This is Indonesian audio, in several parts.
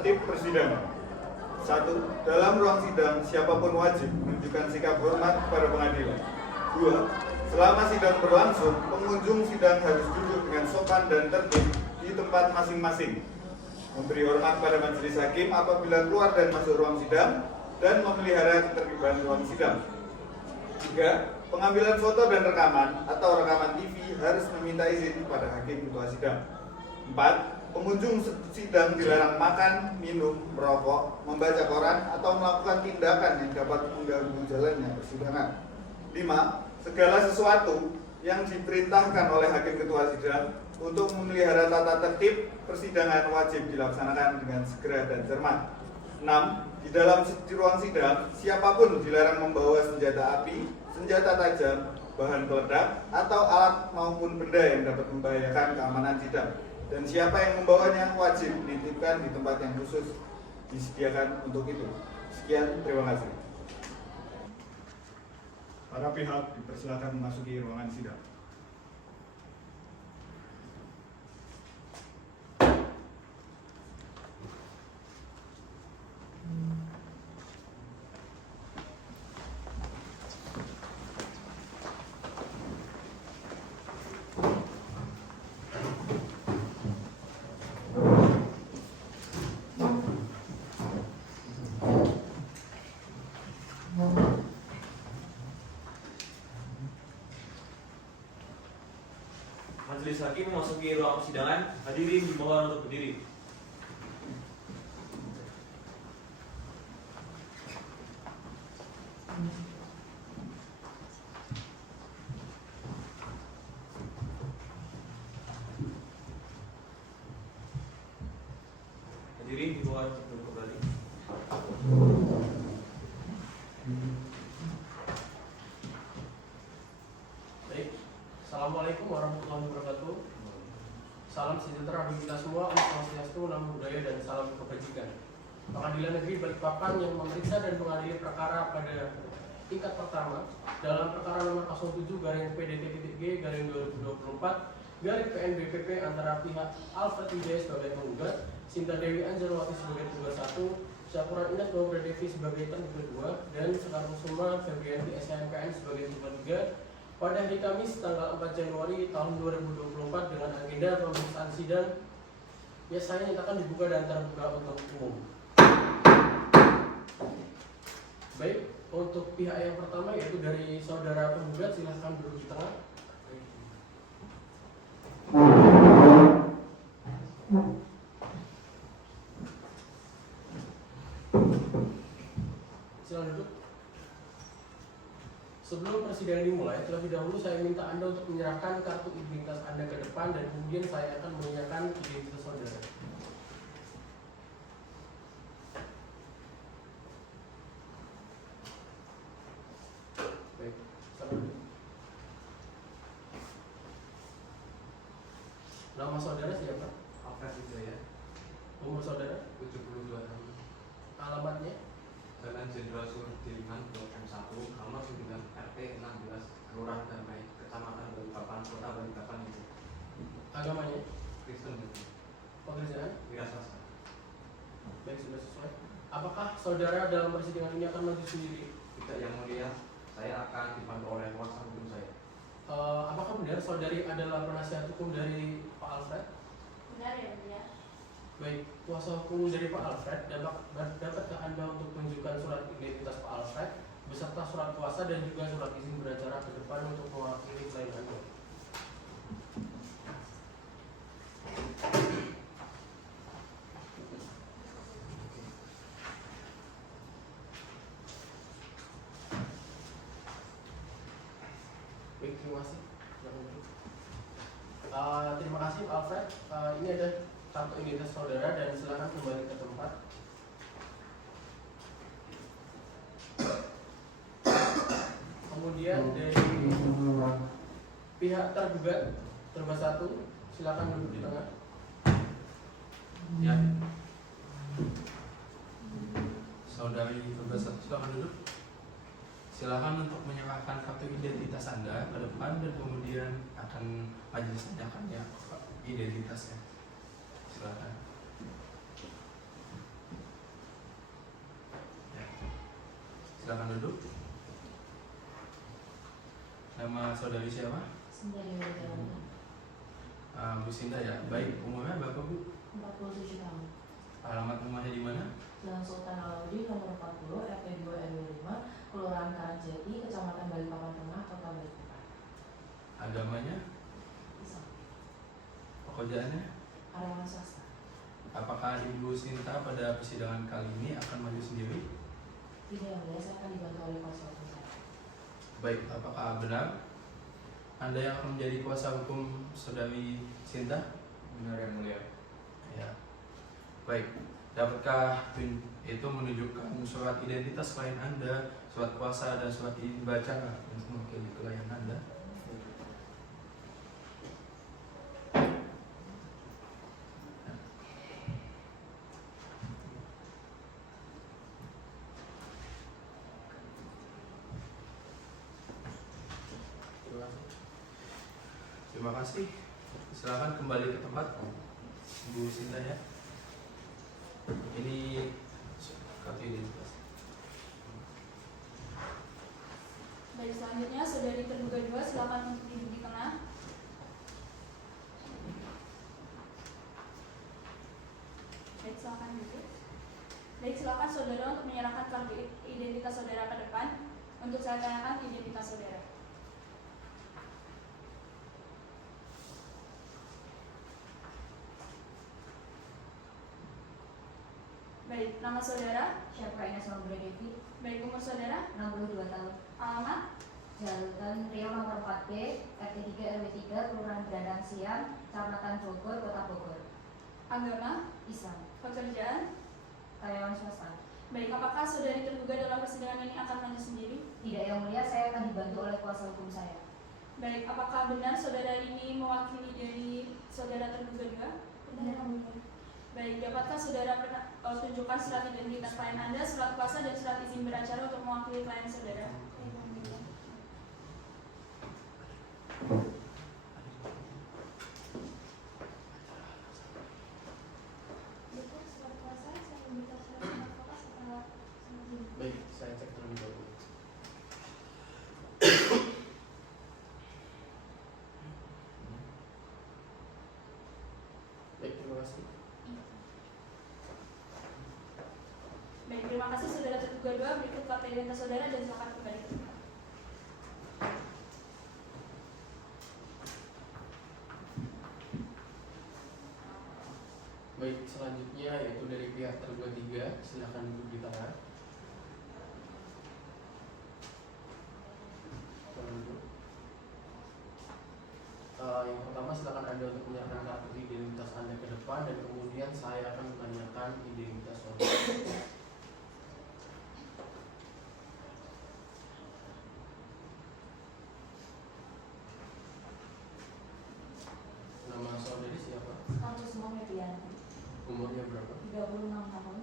tertib persidangan. 1. Dalam ruang sidang, siapapun wajib menunjukkan sikap hormat kepada pengadilan. 2. Selama sidang berlangsung, pengunjung sidang harus duduk dengan sopan dan tertib di tempat masing-masing. Memberi hormat pada majelis hakim apabila keluar dan masuk ruang sidang, dan memelihara ketertiban ruang sidang. 3. Pengambilan foto dan rekaman atau rekaman TV harus meminta izin kepada hakim ketua sidang. 4. Pengunjung sidang dilarang makan, minum, merokok, membaca koran, atau melakukan tindakan yang dapat mengganggu jalannya persidangan. 5. Segala sesuatu yang diperintahkan oleh hakim ketua sidang untuk memelihara tata tertib persidangan wajib dilaksanakan dengan segera dan cermat. 6. Di dalam ruang sidang, siapapun dilarang membawa senjata api, senjata tajam, bahan peledak, atau alat maupun benda yang dapat membahayakan keamanan sidang. Dan siapa yang membawanya wajib dititipkan di tempat yang khusus disediakan untuk itu. Sekian, terima kasih. Para pihak dipersilakan memasuki ruangan sidang. Majelis hakim memasuki ruang persidangan. Hadirin dimohon untuk berdiri. Hadirin dimohon untuk duduk kembali. Baik, Assalamualaikum warahmatullahi wabarakatuh. Salam sejahtera bagi kita semua, Om Swastiastu, Namo Buddhaya, dan salam kebajikan. Pengadilan Negeri Balikpapan yang memeriksa dan mengadili perkara pada tingkat pertama dalam perkara nomor 07/PDT-G/2024/PNBPP antara pihak Alfred Wijaya sebagai penggugat, Sinta Dewi Anjarwati sebagai penggugat 1, Syakuran Ines Bawang Devi sebagai tergugat 2, dan Sekar Kusuma Febrianti SMKN sebagai tergugat 3 pada hari Kamis tanggal 4 Januari tahun 2024 dengan agenda pemeriksaan sidang yang saya nyatakan dibuka dan terbuka untuk umum. Baik, untuk pihak yang pertama yaitu dari saudara penggugat, silahkan duduk di tengah. Silakan duduk. Sebelum persidangan dimulai, terlebih dahulu saya minta Anda untuk menyerahkan kartu identitas Anda ke depan dan kemudian saya akan menanyakan identitas saudara. Baik, silakan duduk. Nama saudara siapa? Alfred Wijaya, Umur saudara? 72 tahun. Alamatnya? Jalan Jenderal Sudirman, Blok M1, nomor 9 RT 16, Kelurahan Damai, Kecamatan Balikpapan, Kota Balikpapan itu. Agamanya? Kristen. Pekerjaan? Wira swasta. Baik, sudah sesuai. Apakah saudara dalam persidangan ini akan maju sendiri? Tidak, yang mulia, saya akan dibantu oleh kuasa hukum saya. Apakah benar saudari adalah penasihat hukum dari Pak Alfred? Benar ya, mulia. Baik, kuasa hukum dari Pak Alfred, dapatkah Anda untuk menunjukkan surat identitas Pak Alfred beserta surat kuasa dan juga surat izin beracara ke depan untuk mewakili klien Anda? Baik, terima kasih. Terima kasih Pak Alfred. Ini ada kartu identitas saudara dan silakan kembali ke tempat. Kemudian dari pihak tergugat tergugat 1, silakan duduk di tengah. Ya. Saudari tergugat 1, silakan duduk. Silakan untuk menyerahkan kartu identitas Anda ke depan dan kemudian akan majelis tanyakan ya identitasnya. Silakan. Silakan duduk. Nama saudari siapa? Sinta Dewi Wijaya, Bu Sinta ya. Baik, umurnya berapa Bu? 47 tahun. Alamat rumahnya di mana? Jalan Sultan Alauddin nomor 40 RT 2 RW 5 Kelurahan Karangjati, Kecamatan Balikpapan Tengah, Kota Balikpapan. Agamanya? Islam. Pekerjaannya? Karyawan swasta. Apakah Ibu Sinta pada persidangan kali ini akan maju sendiri? Tidak yang mulia, saya akan dibantu oleh kuasa hukum saya. Baik, apakah benar Anda yang akan menjadi kuasa hukum saudari Sinta? Benar yang mulia. Ya. Baik, dapatkah itu menunjukkan surat identitas klien Anda, surat kuasa dan surat izin dibaca untuk mewakili klien Anda? Terima kasih. Silakan kembali ke tempat, Bu Sinta ya. Ini kartu identitas. Baik, selanjutnya saudari terduga 2 silakan untuk duduk di tengah. Baik, silakan duduk. Baik, silakan saudara untuk menyerahkan kartu identitas saudara ke depan untuk saya tanyakan identitas saudara. Baik, nama saudara, Syafra Ines Nombre Devi, baik umur saudara, 62 tahun. alamat, Jalan Riau nomor 4B, RT 3 RW 3, Kelurahan Berandang Siang, Kecamatan Bogor, Kota Bogor. agama, Islam. pekerjaan. Karyawan swasta. Baik, apakah saudari terduga dalam persidangan ini akan maju sendiri? Tidak yang mulia, saya akan dibantu oleh kuasa hukum saya. Baik, apakah benar saudara ini mewakili dari saudara terduga 2? Benar yang mulia. Baik, dapatkah saudara tunjukkan surat identitas klien Anda, surat kuasa, dan surat izin beracara untuk mewakili klien saudara? Baik, saya cek terlebih dahulu. Baik, terima kasih. Baik, terima kasih saudara terduga 2. Berikut kartu identitas saudara dan silakan kembali. Baik, selanjutnya yaitu dari pihak terduga 3, silakan duduk di tengah. Silakan duduk. Yang pertama silakan Anda untuk menyerahkan kartu identitas Anda ke depan dan kemudian saya akan menanyakan identitas saudara. Nama saudari siapa? Kamu semua Febrianti, Umurnya berapa? 36 tahun.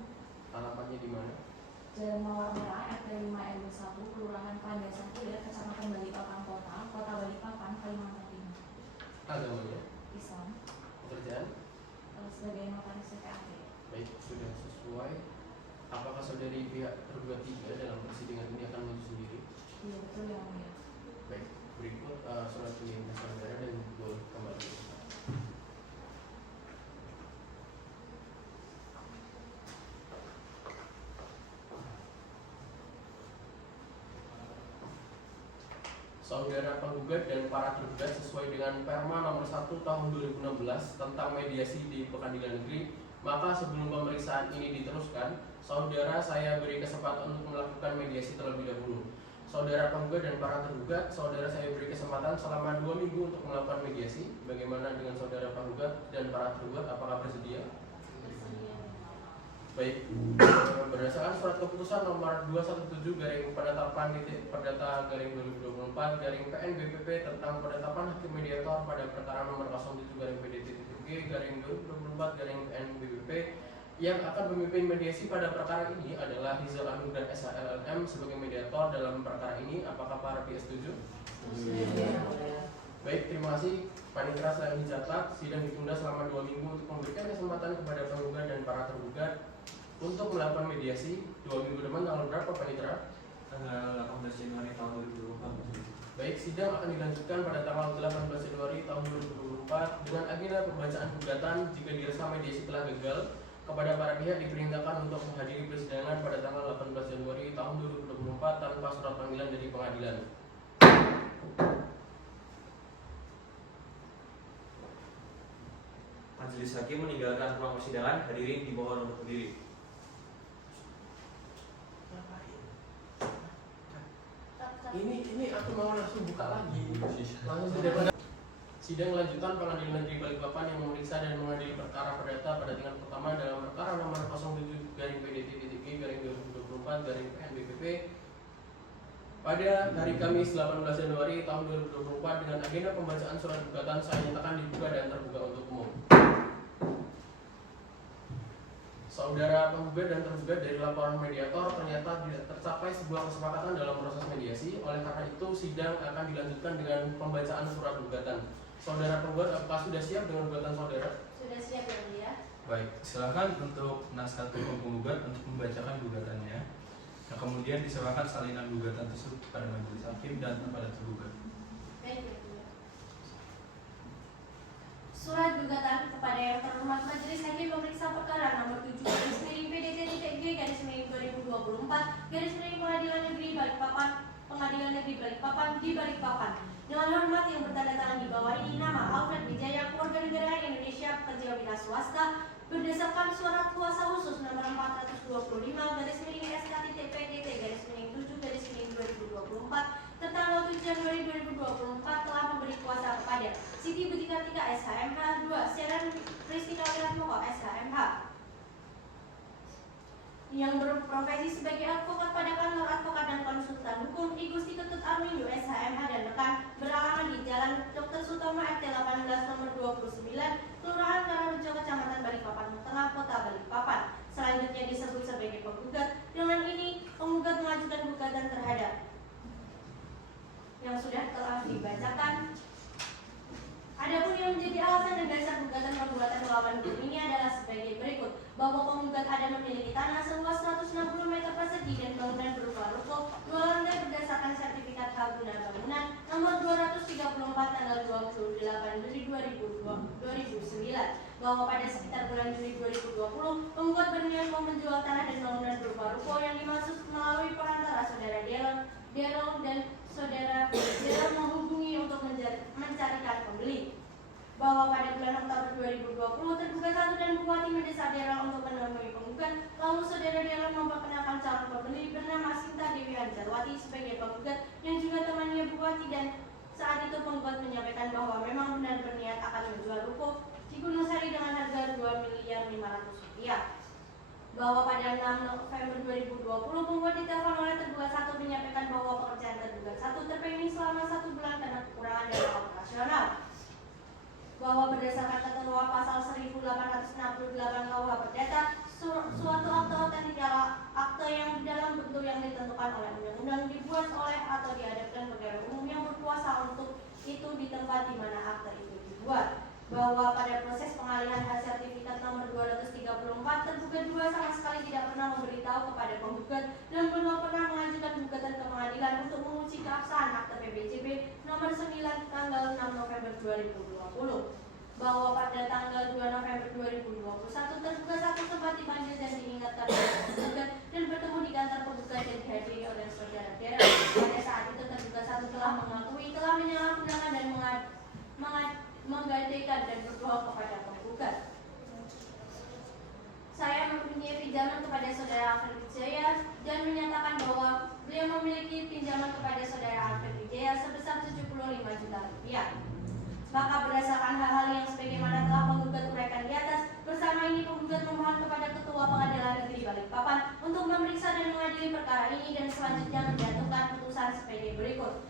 Alamatnya di mana? Jalan Mawar Merah, RT 5 RW 1, Kelurahan Pandasan Hilir, Kecamatan Balikpapan Kota, Kota Balikpapan, Kalimantan Timur. Agamanya? Islam. Pekerjaan? Sebagai notaris CPAT. Baik, sudah sesuai. Apakah saudari pihak terduga 3 dalam persidangan ini akan maju sendiri? Iya betul yang mulia. Baik, berikut surat identitas saudara dan boleh kembali. Saudara penggugat dan para tergugat sesuai dengan Perma nomor 1 tahun 2016 tentang mediasi di Pengadilan Negeri, maka sebelum pemeriksaan ini diteruskan, saudara saya beri kesempatan untuk melakukan mediasi terlebih dahulu. Saudara penggugat dan para tergugat, saudara saya beri kesempatan selama 2 minggu untuk melakukan mediasi. Bagaimana dengan saudara penggugat dan para tergugat, apakah bersedia? Baik, berdasarkan surat keputusan nomor 217 garing penetapan titik perdata garing 2024 garing PNBPP tentang penetapan hakim mediator pada perkara nomor 07 garing PDT-G garing 2024 garing PNBPP yang akan memimpin mediasi pada perkara ini adalah Rizal Anugrah SHLLM sebagai mediator dalam perkara ini. Apakah para pihak setuju? Baik, terima kasih. Panitera sedang dicatat, sidang ditunda selama 2 minggu untuk memberikan kesempatan kepada penggugat dan para tergugat untuk melakukan mediasi. 2 minggu depan tanggal berapa, Panitera? tanggal 18 Januari tahun 2024. Baik, sidang akan dilanjutkan pada tanggal 18 Januari tahun 2024 dengan agenda pembacaan gugatan jika dirasa mediasi telah gagal. Kepada para pihak diperintahkan untuk menghadiri persidangan pada tanggal 18 Januari tahun 2024 tanpa surat panggilan dari pengadilan. Majelis Hakim meninggalkan ruang persidangan. Hadirin dimohon untuk berdiri. Ini aku mau langsung buka lagi. Langsung sidang lanjutan Pengadilan Negeri Balikpapan yang memeriksa dan mengadili perkara perdata pada tingkat pertama dalam perkara nomor 07/PDT-G/2024/PNBPP pada hari Kamis 18 Januari tahun 2024 dengan agenda pembacaan surat gugatan saya nyatakan dibuka dan terbuka untuk umum. Saudara penggugat dan tergugat dari laporan mediator ternyata tidak tercapai sebuah kesepakatan dalam proses mediasi. Oleh karena itu, sidang akan dilanjutkan dengan pembacaan surat gugatan. Saudara penggugat, apakah sudah siap dengan gugatan saudara? Sudah siap ya mulia. Baik, silakan untuk penasihat hukum penggugat untuk membacakan gugatannya. Nah, kemudian diserahkan salinan gugatan tersebut kepada majelis hakim dan kepada tergugat. Baik ya mulia. Surat gugatan kepada yang terhormat Majelis Hakim pemeriksa perkara nomor 7/PDT-G/2024 Pengadilan Negeri Balikpapan di Balikpapan. Dengan hormat yang bertanda tangan di bawah ini, nama Alfred Wijaya, warga negara Indonesia, pekerja bina swasta, berdasarkan surat kuasa khusus nomor 425/SKTTP/DT-7/2024 tertanggal 7 Januari 2024 telah memberi kuasa kepada Siti Budi Kartika SHMH 2, Sharon Pristika Wiratmoko SHMH yang berprofesi sebagai advokat pada kantor advokat dan konsultan hukum I Gusti Ketut Armindo SHMH dan rekan beralaman di Jalan Dr. Sutomo RT 18 nomor 29 Kelurahan Karangrejo Kecamatan Balikpapan Tengah Kota Balikpapan. Selanjutnya disebut sebagai penggugat. Dengan ini penggugat mengajukan gugatan terhadap yang sudah telah dibacakan. Adapun yang menjadi alasan dan dasar gugatan perbuatan melawan hukum ini adalah sebagai berikut: bahwa penggugat ada memiliki tanah seluas 160 meter persegi dan bangunan berupa ruko 2 lantai berdasarkan sertifikat hak guna bangunan nomor 234 tanggal 28 Juli 2009, bahwa pada sekitar bulan Juli 2020 penggugat berniat mau menjual tanah dan bangunan berupa ruko yang dimaksud melalui perantara saudara Daryl dan saudara Daryl menghubungi untuk mencarikan pembeli. Bahwa pada bulan Oktober 2020 tergugat 1 dan Bupati mendesak Daryl untuk menemui penggugat. Lalu saudara Daryl memperkenalkan calon pembeli bernama Sinta Dewi Anjarwati sebagai penggugat yang juga temannya Bupati, dan saat itu penggugat menyampaikan bahwa memang benar berniat akan menjual ruko di Gunung Sari dengan harga Rp2.500.000. Bahwa pada 6 November 2020 penggugat ditelepon oleh tergugat 1 menyampaikan bahwa pekerjaan tergugat 1 terpenuhi selama 1 bulan karena kekurangan dana operasional. Bahwa berdasarkan ketentuan pasal 1868 KUH Perdata, suatu akte otentik adalah akte yang dalam bentuk yang ditentukan oleh undang-undang dibuat oleh atau dihadapkan pegawai umum yang berkuasa untuk itu di tempat di mana akte itu dibuat. Bahwa pada proses pengalihan hak sertifikat nomor 234 tergugat 2 sama sekali tidak pernah memberitahu kepada penggugat dan belum pernah mengajukan gugatan ke pengadilan untuk menguji keabsahan akte PBJB nomor 9 tanggal 6 November 2020. Bahwa pada tanggal 2 November 2021 tergugat 1 sempat dipanggil dan diingatkan oleh penggugat dan bertemu di kantor penggugat dan dihadiri oleh saudara Daryl. Pada saat itu tergugat 1 telah mengakui telah menyalahgunakan dan menggadaikan dan berbohong kepada penggugat. Saya mempunyai pinjaman kepada saudara Alfred Wijaya dan menyatakan bahwa beliau memiliki pinjaman kepada saudara Alfred Wijaya sebesar Rp75 juta. Maka berdasarkan hal-hal yang sebagaimana telah penggugat uraikan di atas, bersama ini penggugat memohon kepada Ketua Pengadilan Negeri Balikpapan untuk memeriksa dan mengadili perkara ini dan selanjutnya menjatuhkan putusan sebagai berikut: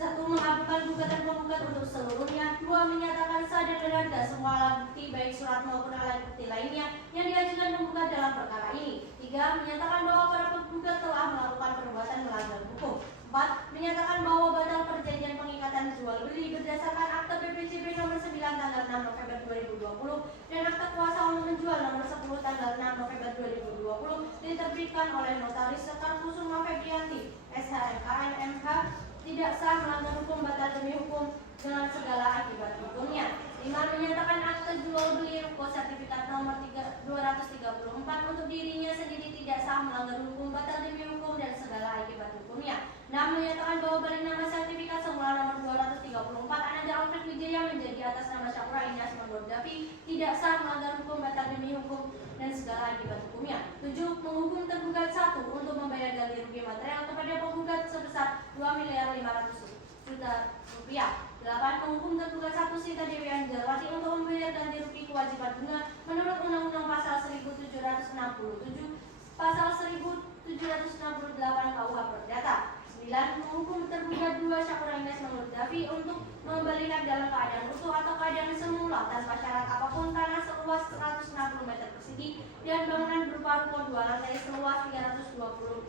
1. Mengabulkan gugatan penggugat untuk seluruhnya. 2. Menyatakan sah dan berharga semua alat bukti baik surat maupun alat bukti lainnya yang diajukan penggugat dalam perkara ini. 3. Menyatakan bahwa para penggugat telah melakukan perbuatan melanggar hukum. 4. Menyatakan bahwa batal perjanjian pengikatan jual jual beli berdasarkan akte BPJB nomor 9 tanggal 6 November 2020 dan akte kuasa untuk menjual nomor 10 tanggal 6 November 2020 diterbitkan oleh Notaris Sekar Kusuma Febrianti SHMKN MH tidak sah, melanggar hukum, batal demi hukum dengan segala akibat hukumnya. 5. Menyatakan akte jual beli ruko sertifikat nomor 234 untuk dirinya sendiri tidak sah, melanggar hukum, batal demi hukum dan segala akibat hukumnya. 6. Menyatakan bahwa balik nama sertifikat semula nomor 234 Ananda Alfred Wijaya menjadi atas nama Syakura Inas Davi tidak sah, melanggar hukum, batal demi hukum dan segala akibat hukumnya. 7. Menghukum tergugat 1 untuk membayar ganti rugi material kepada penggugat sebesar 2.500.000.000 rupiah. 8. Menghukum tergugat 1 Sinta Dewi Anjarwati untuk membayar ganti rugi kewajiban bunga menurut Undang-Undang Pasal 1767, Pasal 1768 KUH Perdata. 9. Menghukum tergugat 2 Syakura Ines Davi untuk mengembalikan dalam keadaan utuh atau keadaan semula tanpa syarat apapun tanah seluas 160 meter persegi dan bangunan berupa ruko 2 lantai seluas 320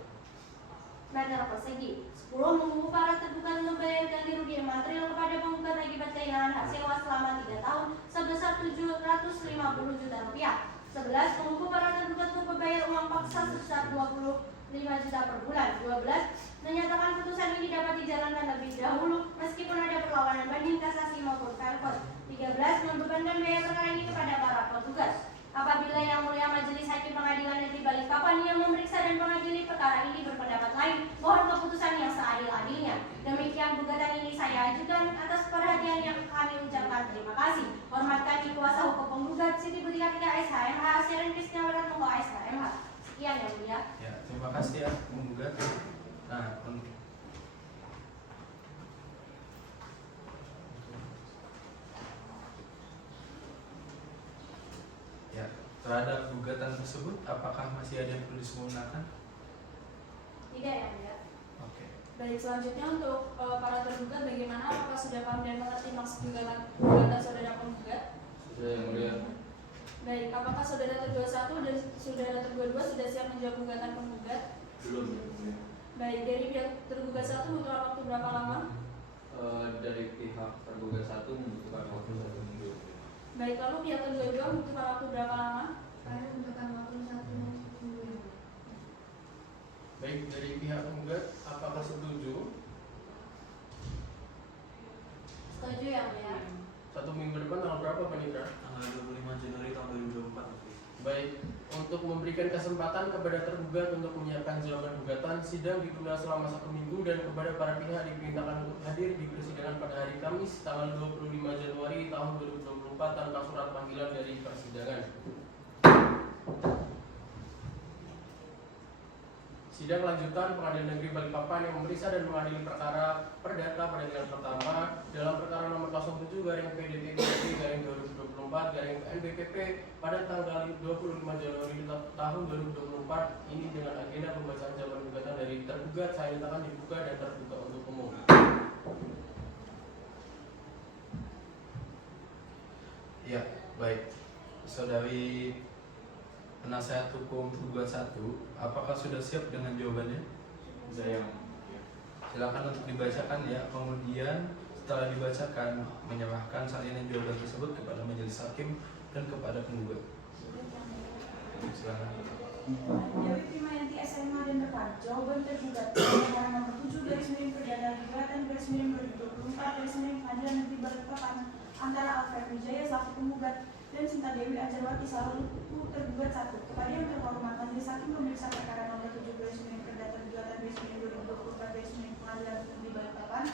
meter persegi. 10. Menghukum para tergugat membayar ganti rugi material kepada penggugat akibat kehilangan hak sewa selama 3 tahun sebesar 750 juta rupiah. 11. Menghukum para tergugat untuk membayar uang paksa sebesar 25 juta per bulan. 12. Menyatakan putusan ini dapat dijalankan lebih dahulu meskipun ada perlawanan banding kasasi maupun fairport. 13. Membebankan biaya perkara ini kepada para penggugat. Apabila Yang Mulia Majelis Hakim Pengadilan Negeri Balikpapan yang memeriksa dan mengadili perkara ini berpendapat lain, mohon keputusan yang seadil-adilnya. Demikian gugatan ini saya ajukan atas perhatian yang kami ucapkan terima kasih. Hormat kami kuasa hukum penggugat Siti Putri Kartika SHMH, Sharon Kristina Wiratmoko SHMH. Sekian Yang Mulia. Ya, terima kasih ya penggugat. Nah, ya, terhadap gugatan tersebut apakah masih ada yang perlu disempurnakan? Tidak Yang Mulia. Oke. Baik, selanjutnya untuk para tergugat bagaimana, apakah sudah paham dan mengerti maksud gugatan saudara penggugat? Sudah Yang Mulia. Baik, apakah saudara tergugat 1 dan saudara tergugat 2 sudah siap menjawab gugatan penggugat? Belum Yang Mulia. Baik, dari pihak tergugat 1 butuh waktu berapa lama? Dari pihak tergugat 1 membutuhkan waktu 1 minggu. Baik, lalu pihak tergugat 2 membutuhkan waktu berapa lama? Saya membutuhkan waktu 1 minggu. Baik, dari pihak penggugat apakah setuju? Setuju Yang Mulia. 1 minggu depan tanggal berapa Pak Nitra? Tanggal 25 Januari tahun 2024. Baik, untuk memberikan kesempatan kepada tergugat untuk menyiapkan jawaban gugatan, sidang ditunda selama 1 minggu dan kepada para pihak diperintahkan untuk hadir di persidangan pada hari Kamis tanggal 25 Januari tahun 2024 tanpa surat panggilan dari persidangan. Sidang lanjutan Pengadilan Negeri Balikpapan yang memeriksa dan mengadili perkara perdata peradilan pertama dalam perkara nomor 07/PDT/2024/NBPP pada tanggal 25 Januari tahun 2024 ini dengan agenda pembacaan jawaban gugatan dari tergugat saya nyatakan dibuka dan terbuka untuk umum. Ya, baik. Saudari penasihat hukum tergugat 1, apakah sudah siap dengan jawabannya? Sudah Yang Mulia. Silakan untuk dibacakan ya. Kemudian setelah dibacakan menyerahkan salinan jawaban tersebut kepada majelis hakim dan kepada penggugat. Silakan. Dewi Primayanti SMA dan rekan, jawaban tergugat perkara nomor 7 Perdana Gugatan 2024 Pengadilan Negeri Balikpapan antara Alfred Wijaya selaku penggugat dan Sinta Dewi Anjarwati selaku tergugat 1 kepada yang terhormat majelis hakim memeriksa perkara nomor 7 Perdana Gugatan 2024 Pengadilan Negeri Balikpapan.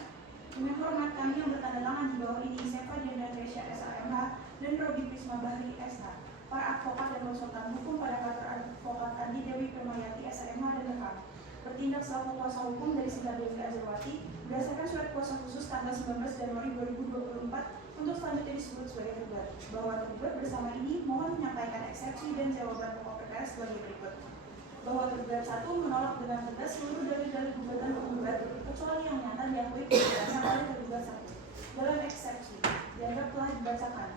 Dengan hormat kami yang bertanda tangan di bawah ini Sefa Diana Tresya SHMH dan Robi Prisma Bahri SH, para advokat dan konsultan hukum pada kantor advokat Andi Dewi Primayanti SHMH dan rekan bertindak selaku kuasa hukum dari Sinta Dewi Anjarwati berdasarkan surat kuasa khusus tanggal 19 Januari 2024 untuk selanjutnya disebut sebagai tergugat, bahwa tergugat bersama ini mohon menyampaikan eksepsi dan jawaban pokok perkara sebagai berikut. Bahwa tergugat 1 menolak dengan tegas seluruh dalil-dalil gugatan penggugat kecuali yang nyata diakui kebenarannya oleh tergugat 1. Dalam eksepsi dianggap telah dibacakan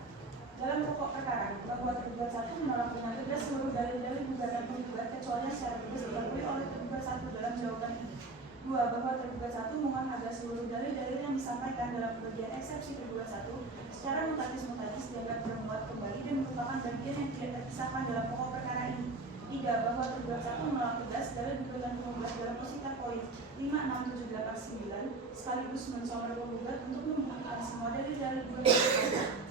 dalam pokok perkara bahwa tergugat 1 menolak dengan tegas seluruh dalil-dalil gugatan penggugat kecuali yang secara tegas diakui oleh tergugat 1 dalam jawaban ini. 2. Bahwa tergugat 1 mohon agar seluruh dalil-dalil yang disampaikan disampaikan dalam bagian eksepsi tergugat 1 secara mutatis dianggap termuat kembali dan merupakan bagian yang tidak terpisahkan dalam pokok perkara ini. 3. Bahwa tergugat 1 menolak tegas dalil gugatan penggugat dalam posita poin 5, 6, 7, 8, 9 sekaligus mensomor penggugat untuk membuktikan semua dalil-dalil gugatan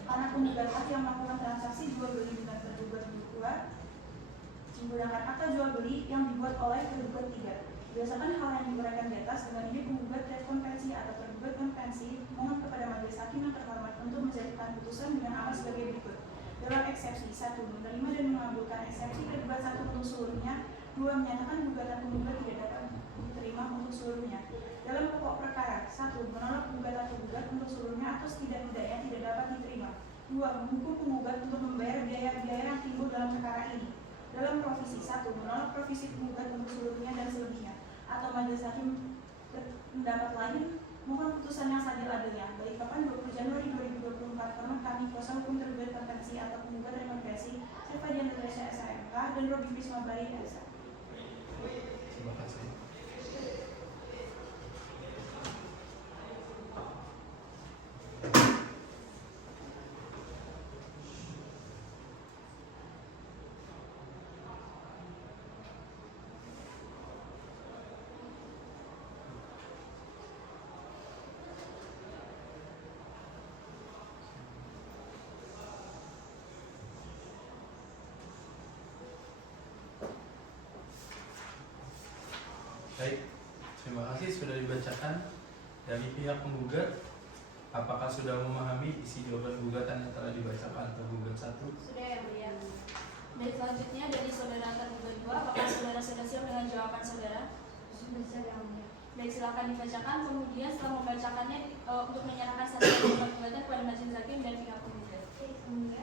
karena penggugat hak yang melakukan transaksi jual beli dengan tergugat 2 menggunakan akta jual beli yang dibuat oleh tergugat 3. Berdasarkan hal yang diuraikan di atas, dengan ini penggugat konvensi atau tergugat konvensi mohon kepada majelis hakim yang terhormat untuk menjadikan putusan dengan amal sebagai berikut. Dalam eksepsi 1. Menerima dan mengabulkan eksepsi tergugat 1 untuk seluruhnya. 2. Menyatakan gugatan penggugat tidak dapat diterima untuk seluruhnya. Dalam pokok perkara 1. Menolak gugatan penggugat untuk seluruhnya atau setidak-tidaknya tidak dapat diterima. 2. Menghukum penggugat untuk membayar biaya-biaya yang timbul dalam perkara ini. Dalam provisi 1. Menolak provisi penggugat untuk seluruhnya dan selebihnya atau majelis hakim pendapat lain mohon putusan yang seadil-adilnya. Baik kapan 20 Januari 2024 karena kami kuasa hukum tergugat konvensi atau penggugat rekonvensi Eva Dian Indonesia SHMK dan Robi Bisma Bari LSA. Terima kasih. Baik, terima kasih sudah dibacakan dari pihak penggugat. Apakah sudah memahami isi jawaban gugatan yang telah dibacakan tergugat 1? Sudah ya mulia. Dan selanjutnya dari saudara tergugat 2, apakah saudara sudah siap dengan jawaban saudara? Sudah siap yang mulia. Baik, silakan dibacakan. Kemudian setelah membacakannya untuk menyerahkan satu jawaban gugatan kepada majelis hakim dan pihak penggugat. Mulia.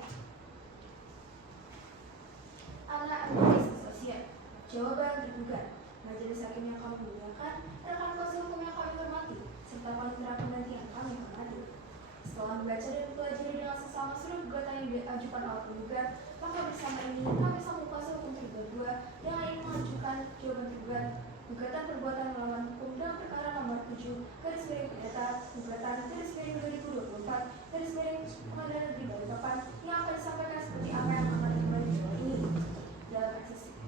Ala analis sosial. Jawaban tergugat. Majelis hakim yang kami muliakan, rekan kuasa hukum yang kami hormati, serta panitera pengganti yang kami hormati. Setelah membaca dan mempelajari dengan sesama seluruh gugatan yang diajukan oleh penggugat, maka bersama ini kami sang kuasa hukum tergugat 2 yang ingin mengajukan jawaban tergugat gugatan perbuatan melawan hukum dalam perkara nomor 7 perdata gugatan /2024 Pengadilan Negeri Balikpapan yang akan disampaikan seperti apa yang akan dimulai di bawah ini.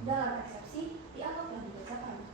Dalam eksepsi dianggap telah dibacakan.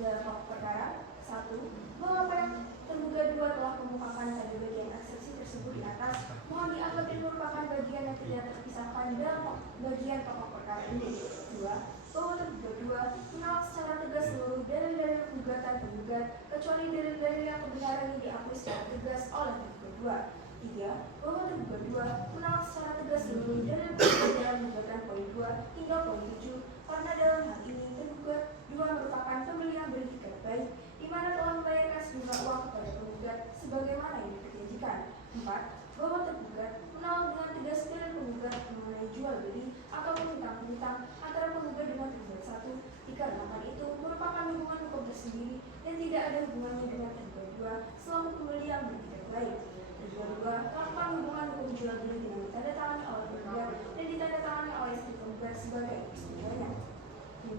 Dalam pokok perkara 1. Bahwa apa yang tergugat 2 telah mengemukakan pada bagian eksepsi tersebut di atas mohon dianggap dan merupakan bagian yang tidak terpisahkan dalam bagian pokok perkara ini. 2. Bahwa tergugat 2 menolak secara tegas seluruh dalil-dalil gugatan penggugat kecuali dalil-dalil yang kebenarannya diakui secara tegas oleh tergugat 2. 3. Bahwa tergugat 2 menolak secara tegas seluruh dalil dalam gugatan poin 2 hingga poin 7 karena dalam hal ini tergugat 2 merupakan pembeli yang beretikat baik di mana telah membayarkan sejumlah uang kepada penggugat sebagaimana yang diperjanjikan. 4. Bahwa tergugat menolak dengan tegas dalil penggugat mengenai jual beli atau piutang antara penggugat dengan tergugat 1 dikarenakan itu merupakan hubungan hukum tersendiri dan tidak ada hubungannya dengan tergugat 2 selama pembeli yang beretikat baik. Tergugat 2 melakukan hubungan hukum jual beli dengan ditandatangani oleh penggugat dan ditandatangani oleh istri penggugat sebagai persetujuannya. 5.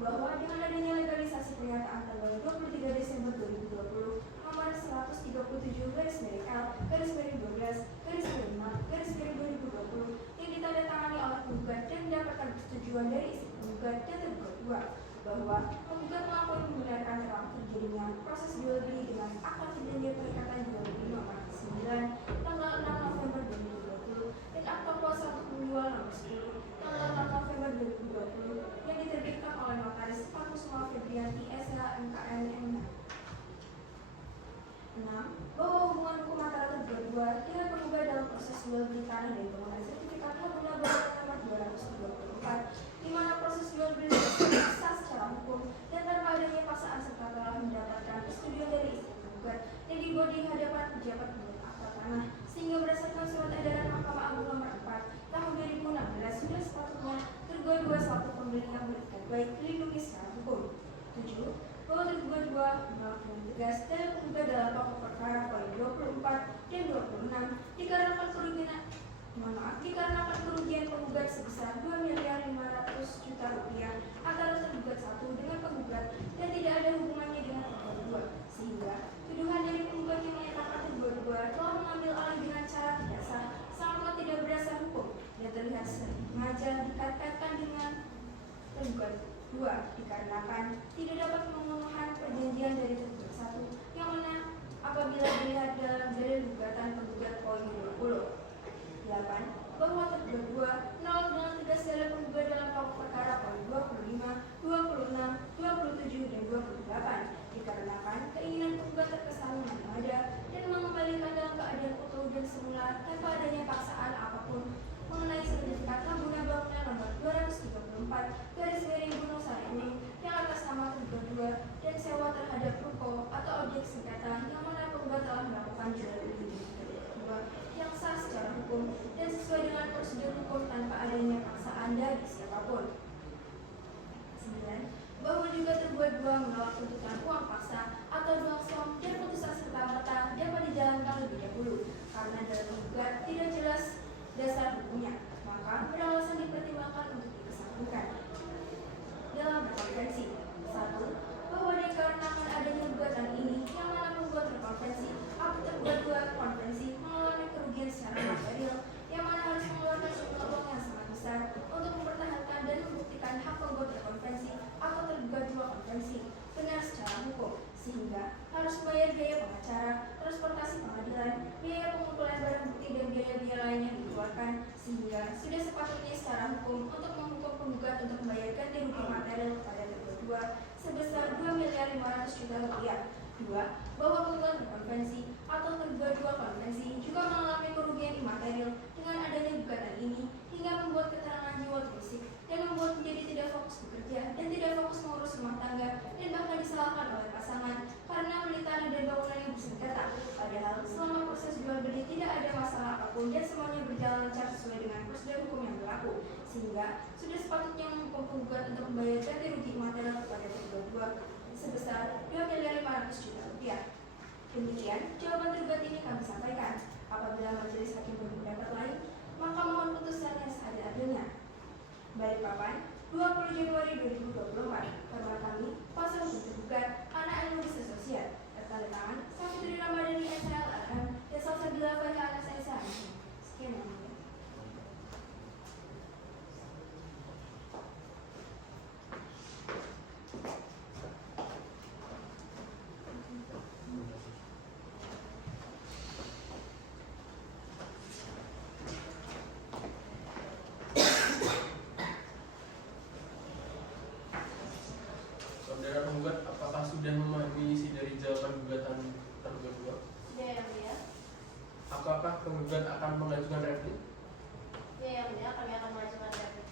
Bahwa dengan adanya legalisasi pernyataan tanggal 23 Desember 2020 nomor 137/L/12/5/2020 yang ditandatangani oleh penggugat dan mendapatkan persetujuan dari istri penggugat dan tergugat 2 bahwa penggugat mengakui membenarkan telah terjadinya proses jual beli dengan akta perjanjian perikatan jual beli nomor 9 tanggal 6 November 2020 dan akta kuasa untuk menjual nomor 10 tanggal 6 November 2020 yang diterbitkan oleh notaris Fatusma Febrianti SHMKN MH. 6. Bahwa hubungan hukum antara tergugat 2 dengan penggugat dalam proses jual beli tanah dan penggunaan sertifikat hak guna bangunan nomor 224 di mana proses jual beli sah secara hukum dan tanpa adanya paksaan serta telah mendapatkan persetujuan dari istri penggugat dan dibuat di hadapan pejabat pembuat akta tanah sehingga berdasarkan surat edaran Mahkamah Agung nomor 4 tahun 2016 sudah sepatutnya tergugat 2 selaku pembeli yang berikat baik dilindungi secara hukum. 7. Bahwa tergugat 2 menolak dengan tegas dalil penggugat dalam pokok perkara poin 24 dan 26 dikarenakan kerugian penggugat sebesar 2.500.000.000 rupiah antara tergugat 1 dengan penggugat dan tidak ada hubungannya dengan tergugat 2 sehingga tuduhan dari penggugat yang menyatakan tergugat serta tanpa adanya paksaan apapun mengenai sertifikat pengguna bangunan nomor 234/10 yang atas nama terduga dan sewa terhadap ruko atau objek sengketa yang mana penggugat telah melakukan jual beli yang sah secara hukum dan sesuai dengan prosedur hukum tanpa adanya paksaan dari siapapun. 9. Bahwa juga tergugat 2 menolak tuntutan uang paksa atau uang som dan putusan serta-merta dapat dijalankan lebih dahulu karena dalam penggugat tidak jelas dasar hukumnya, maka beralasan dipertimbangkan untuk dikesampingkan. Dalam berkonvensi 1. Bahwa dikarenakan adanya gugatan ini yang mana membuat berkonvensi atau tergugat 2 konvensi mengalami kerugian secara material yang mana harus mengeluarkan jumlah uang yang sangat besar untuk mempertahankan dan membuktikan hak penggugat berkonvensi atau tergugat 2 konvensi benar secara hukum, sehingga harus membayar biaya pengacara, transportasi pengadilan, biaya pengumpulan barang bukti dan biaya-biaya lain yang dikeluarkan, sehingga sudah sepatutnya secara hukum untuk menghukum penggugat untuk membayar ganti rugi material kepada tergugat 2 sebesar Rp2.500.000. 2. Bahwa penggugat berkonvensi atau tergugat 2 konvensi juga mengalami kerugian imaterial dengan adanya gugatan ini hingga membuat keterangan jiwa terusik dan membuat menjadi tidak fokus bekerja dan tidak fokus mengurus rumah tangga dan bahkan disalahkan oleh pasangan karena beli tanah dan bangunan yang bersengketa. Padahal selama proses jual beli tidak ada masalah apapun dan semuanya berjalan lancar sesuai dengan prosedur hukum yang berlaku, sehingga sudah sepatutnya menghukum penggugat untuk membayar ganti rugi material kepada tergugat 2 sebesar Rp2.500.000. Demikian jawaban tergugat ini kami sampaikan. Apabila majelis hakim berpendapat lain, maka mohon putusan yang seadil-adilnya. Balikpapan, 20 Januari 2024. Hormat kami, kuasa hukum tergugat, anak ilmu riset sosial. Tanda tangan, Savitri Ramadhani SLRM, dan Salsabila Fahya Anas SH. Sekian yang mulia. Saudara penggugat, apakah sudah memahami isi dari jawaban gugatan tergugat 2? Ya yang mulia. Apakah penggugat akan mengajukan replik? Ya yang mulia, kami akan mengajukan replik.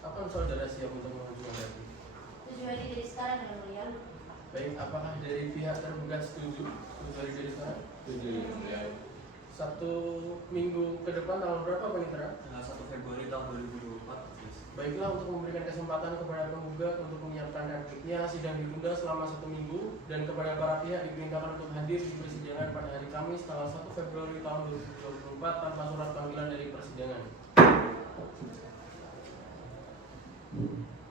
Kapan saudara siap untuk mengajukan replik? 7 hari dari sekarang yang mulia. Baik, apakah dari pihak tergugat setuju? 7 hari dari sekarang? Setuju yang mulia. 1 minggu ke depan tanggal berapa Panitera? Tanggal 1 Februari tahun 2024. Baiklah, untuk memberikan kesempatan kepada penggugat untuk menyiapkan repliknya, sidang ditunda selama 1 minggu dan kepada para pihak diperintahkan untuk hadir di persidangan pada hari Kamis tanggal 1 Februari tahun 2024 tanpa surat panggilan dari persidangan.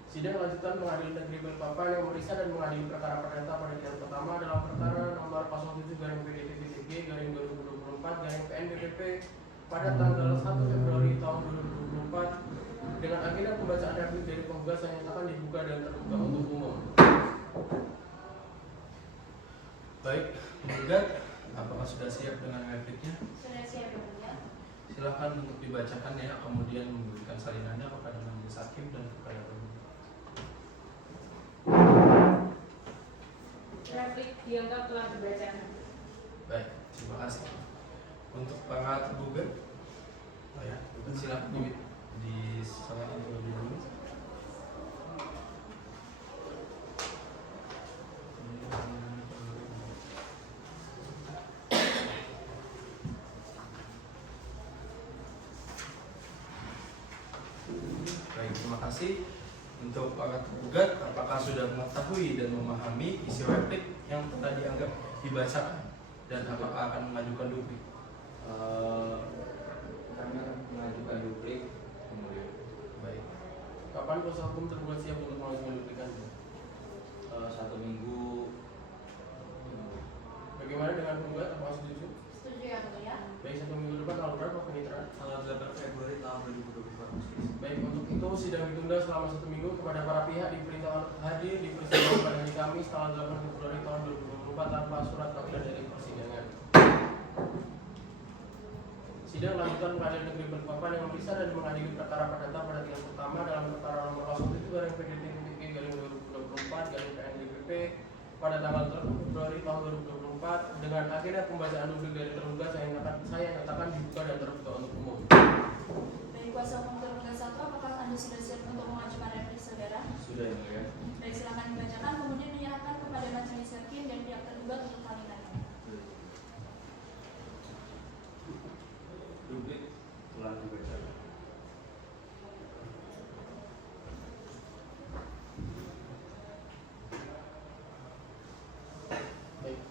Sidang lanjutan Pengadilan Negeri Balikpapan yang memeriksa dan mengadili perkara perdata pada yang pertama dalam perkara nomor 07/PDP-2024/PNBPP pada tanggal 1 Februari tahun 2024 dengan agenda pembacaan replik dari penggugat yang akan dibuka dan terbuka untuk umum. Baik, penggugat, apakah sudah siap dengan repliknya? Sudah siap yang mulia. Silakan untuk dibacakan ya, kemudian memberikan salinannya kepada majelis hakim dan kepada penggugat. Replik dianggap telah dibacakan. Baik, terima kasih. Untuk para tergugat, ya, silakan disalahin terlebih dahulu. Baik, terima kasih. Untuk para tergugat, apakah sudah mengetahui dan memahami isi replik yang tadi dianggap dibacakan dan apakah akan mengajukan duplik? Kami akan mengajukan duplik yang mulia. Baik. Kapan kuasa hukum tergugat siap untuk mengajukan duplikannya? 1 minggu. Bagaimana dengan penggugat? Apakah setuju? Setuju yang mulia. Baik, 1 minggu depan tanggal berapa Panitera? Tanggal 8 Februari tahun 2024. Baik, untuk itu sidang ditunda selama 1 minggu kepada para pihak diperintahkan hadir di persidangan pada hari Kamis tanggal 8 Februari tahun 2024 tanpa surat panggilan dari persidangan. Sidang lanjutan Pengadilan Negeri Balikpapan yang memeriksa dan mengadili perkara perdata pada tingkat pertama dalam perkara nomor 07/PDP-2024/PNBPP pada tanggal 3 Februari tahun 2024 2024 dengan agenda pembacaan duplik dari terduga saya nyatakan dibuka dan terbuka untuk umum. Baik, kuasa hukum tergugat 1, apakah Anda sudah siap untuk mengajukan replik saudara? Sudah yang mulia. Baik, silakan dibacakan kemudian menyerahkan kepada majelis hakim dan pihak tergugat untuk salinan. Duplik telah dibacakan. Baik.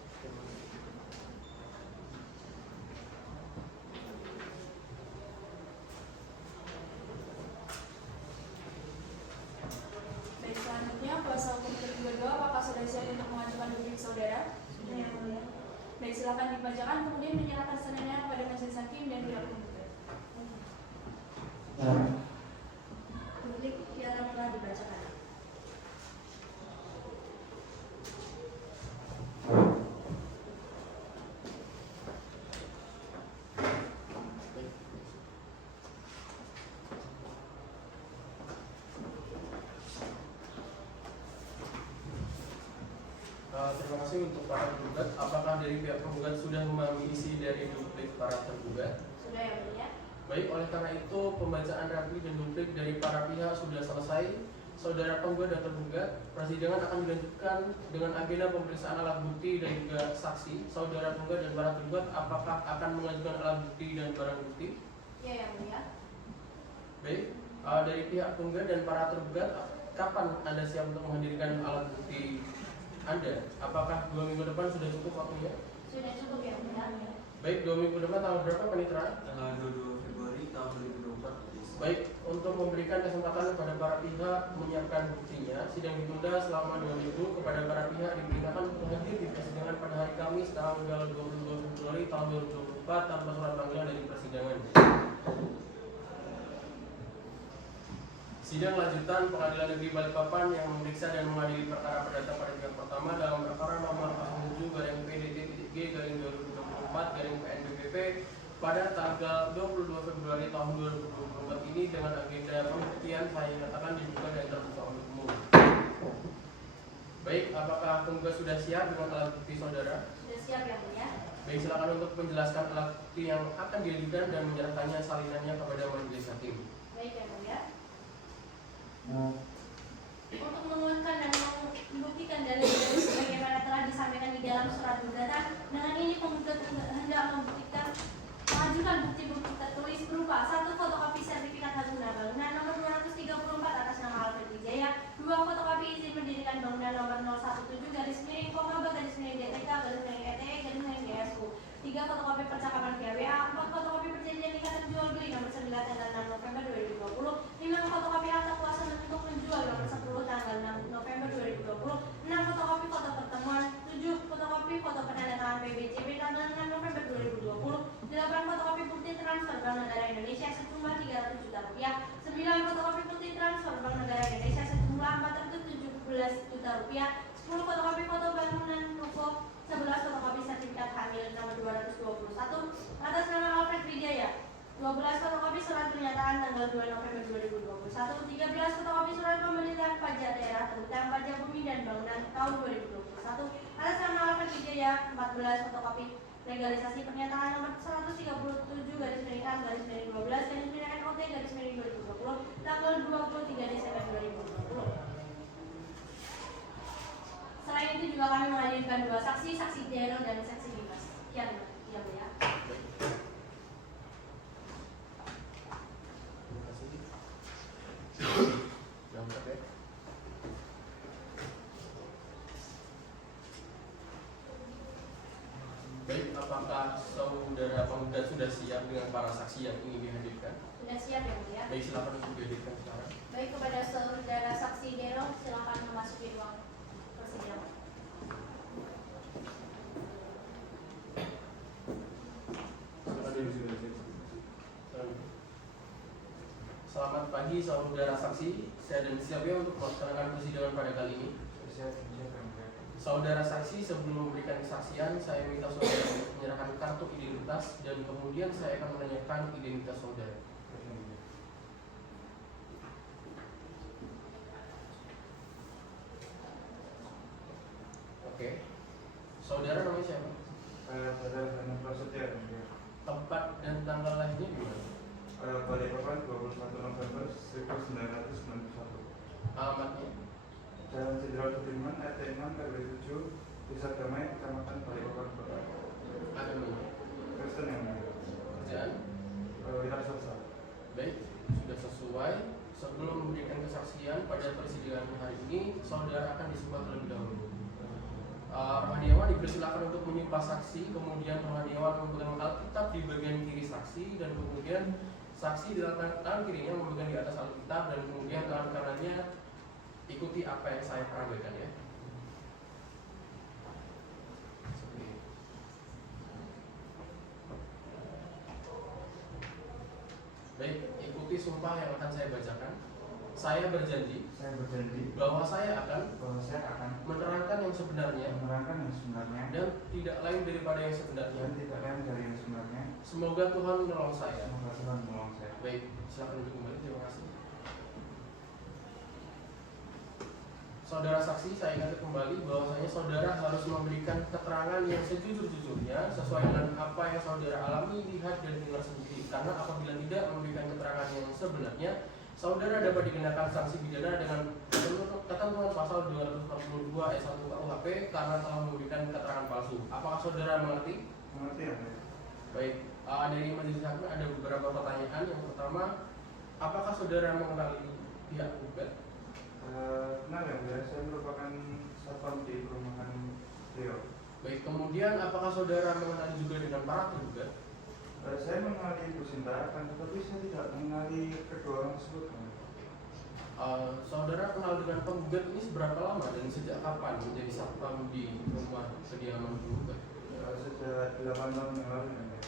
Baik, selanjutnya kuasa hukum tergugat 2, apakah sudah siap untuk mengajukan duplik saudara? Sudah yang mulia. Baik, silakan dibacakan kemudian menyerahkan selanjutnya kepada majelis hakim dan pihak tergugat. Duplik piala telah dibacakan. Terima kasih untuk para tergugat. Apakah dari pihak penggugat sudah memahami isi dari duplik para tergugat? Sudah yang mulia. Baik, oleh karena itu pembacaan replik dan duplik dari para pihak sudah selesai. Saudara penggugat dan tergugat, persidangan akan dilanjutkan dengan agenda pemeriksaan alat bukti dan juga saksi. Saudara penggugat dan para tergugat, apakah akan mengajukan alat bukti dan barang bukti? Ya yang mulia. Baik, dari pihak penggugat dan para tergugat, kapan Anda siap untuk menghadirkan alat bukti Anda? Apakah 2 minggu depan sudah cukup waktunya? Sudah cukup yang mulia. Baik, 2 minggu depan tanggal berapa panitera? Tanggal 22 Februari tahun 2024. Baik, untuk memberikan kesempatan kepada para pihak menyiapkan buktinya, sidang ditunda selama 2 minggu. Kepada para pihak diperintahkan untuk hadir di persidangan pada hari Kamis tanggal 22 Februari tahun 2024 tanpa surat panggilan dari persidangan. Sidang lanjutan Pengadilan Negeri Balikpapan yang memeriksa dan mengadili perkara perdata pada tingkat pertama dalam perkara nomor 07/PDT-G/2024/PNBPP pada tanggal 22 Februari tahun 2024 ini dengan agenda pembuktian saya nyatakan dibuka dan terbuka untuk umum. Baik, apakah penggugat sudah siap dengan alat bukti saudara? Sudah siap yang mulia. Baik, silakan untuk menjelaskan alat bukti yang akan diajukan dan menyerahkannya salinannya kepada majelis hakim. Baik yang mulia. Untuk menguatkan dan membuktikan dalil-dalil sebagaimana telah disampaikan di dalam surat gugatan, dengan ini penggugat hendak membuktikan mengajukan bukti-bukti tertulis berupa 1. Fotokopi sertifikat hak guna bangunan nomor 234 atas nama Alfred Wijaya, 2. Fotokopi izin mendirikan bangunan nomor 017-DTK-ETE-DSU, 3. Fotokopi percakapan via WA, 4. Fotokopi perjanjian ikatan jual beli nomor 9 tanggal 6 November 2020, 5. Fotokopi akta kuasa untuk menjual nomor 10 tanggal 6 November 2020, 6. Fotokopi foto pertemuan, 7. Fotokopi foto penandatangan PBCB tanggal 6 November 2020, 8. Fotokopi bukti transfer Bank Negara Indonesia sejumlah Rp300 juta, 9. Fotokopi bukti transfer Bank Negara Indonesia sejumlah Rp417 juta, 10. Fotokopi foto bangunan ruko, 11. Fotokopi sertifikat hak milik nomor 221 atas nama Alfred Wijaya, 12. Fotokopi surat pernyataan tanggal 2 November 2021, 13. Fotokopi surat pemerintahan pajak daerah tentang pajak bumi dan bangunan tahun 2021 atas nama Alfred Wijaya, 14. Fotokopi legalisasi pernyataan nomor 137/12/NOT/2020 tanggal 23 Desember 2020. Selain itu juga kami menghadirkan 2 saksi, saksi Daryl dan saksi Dimas. Sekian ya Bu ya. Baik, apakah saudara penggugat sudah siap dengan para saksi yang ingin dihadirkan? Sudah siap ya Bu ya. Baik, silakan untuk dihadirkan sekarang. Baik, kepada saudara saksi Daryl silakan memasuki ruang persidangan. Selamat pagi saudara saksi, saya dan siap ya untuk melaksanakan persidangan pada kali ini. Saudara saksi, sebelum memberikan kesaksian, saya minta saudara untuk menyerahkan kartu identitas dan kemudian saya akan menanyakan identitas saudara. Oke, Saudara namanya siapa? Saudara Daniel Prasetya yang mulia. Tempat dan tanggal lahirnya di mana? Balikpapan 21 November 1991. Alamatnya? Jalan Jenderal Sudirman, RT 6 RW 7, Desa Damai, Kecamatan Balikpapan, Kota. Agamanya? Kristen yang mulia. Kerjaan? Wira swasta. Baik, sudah sesuai. Sebelum memberikan kesaksian pada persidangan hari ini, saudara akan disumpah terlebih dahulu. Rohaniawan dipersilakan untuk menyumpah saksi, kemudian rohaniawan memegang Alkitab di bagian kiri saksi, dan kemudian saksi di tangan kirinya memegang di atas Alkitab, dan kemudian tangan kanannya ikuti apa yang saya sampaikan ya. Seperti ini. Baik, ikuti sumpah yang akan saya bacakan. Saya berjanji bahwa saya akan menerangkan yang sebenarnya dan tidak lain daripada yang sebenarnya. Semoga Tuhan menolong saya. Baik, silakan duduk kembali. Terima kasih. Saudara saksi, saya ingatkan kembali bahwasanya saudara harus memberikan keterangan yang sejujur-jujurnya sesuai dengan apa yang saudara alami, lihat, dan dengar sendiri. Karena apabila tidak memberikan keterangan yang sebenarnya, saudara dapat dikenakan sanksi pidana dengan ketentuan pasal 242 ayat 1 KUHP karena telah memberikan keterangan palsu. Apakah saudara mengerti? Mengerti ya? Baik, dari majelis hakim ada beberapa pertanyaan. Yang pertama, apakah saudara mengenali pihak gugat? Kenal ya, Bu. Saya merupakan satpam di perumahan beliau. Baik, kemudian apakah saudara mengenali juga dengan para tergugat? Saya mengenali Bu Sinta, tetapi saya tidak mengenali kedua orang tersebut. Saudara kenal dengan penggugat ini seberapa lama dan sejak kapan menjadi satpam di rumah kediaman penggugat? Sejak 8 tahun yang lalu. Ya.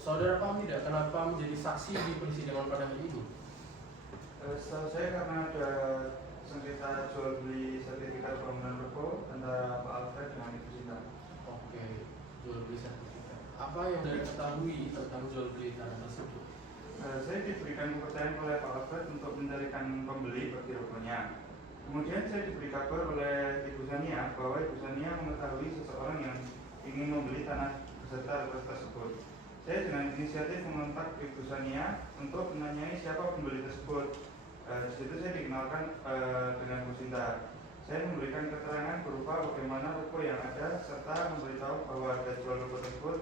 Saudara paham tidak kenapa menjadi saksi di persidangan pada hari ini? Setahu saya karena ada sengketa jual beli sertifikat bangunan ruko antara Pak Alfred dengan Ibu Sinta. Oke, jual beli sertifikat. Apa yang Anda ketahui tentang jual beli tanah tersebut? Saya diberikan kepercayaan oleh Pak Alfred untuk mencarikan pembeli bagi rukonya. Kemudian saya diberi kabar oleh Ibu Sania bahwa Ibu Sania mengetahui seseorang yang ingin membeli tanah beserta ruko tersebut. Saya dengan inisiatif mengontak Ibu Sania untuk menanyai siapa pembeli tersebut. Di situ saya dikenalkan dengan Bu Sinta. Saya memberikan keterangan berupa bagaimana ruko yang ada serta memberitahu bahwa harga jual ruko tersebut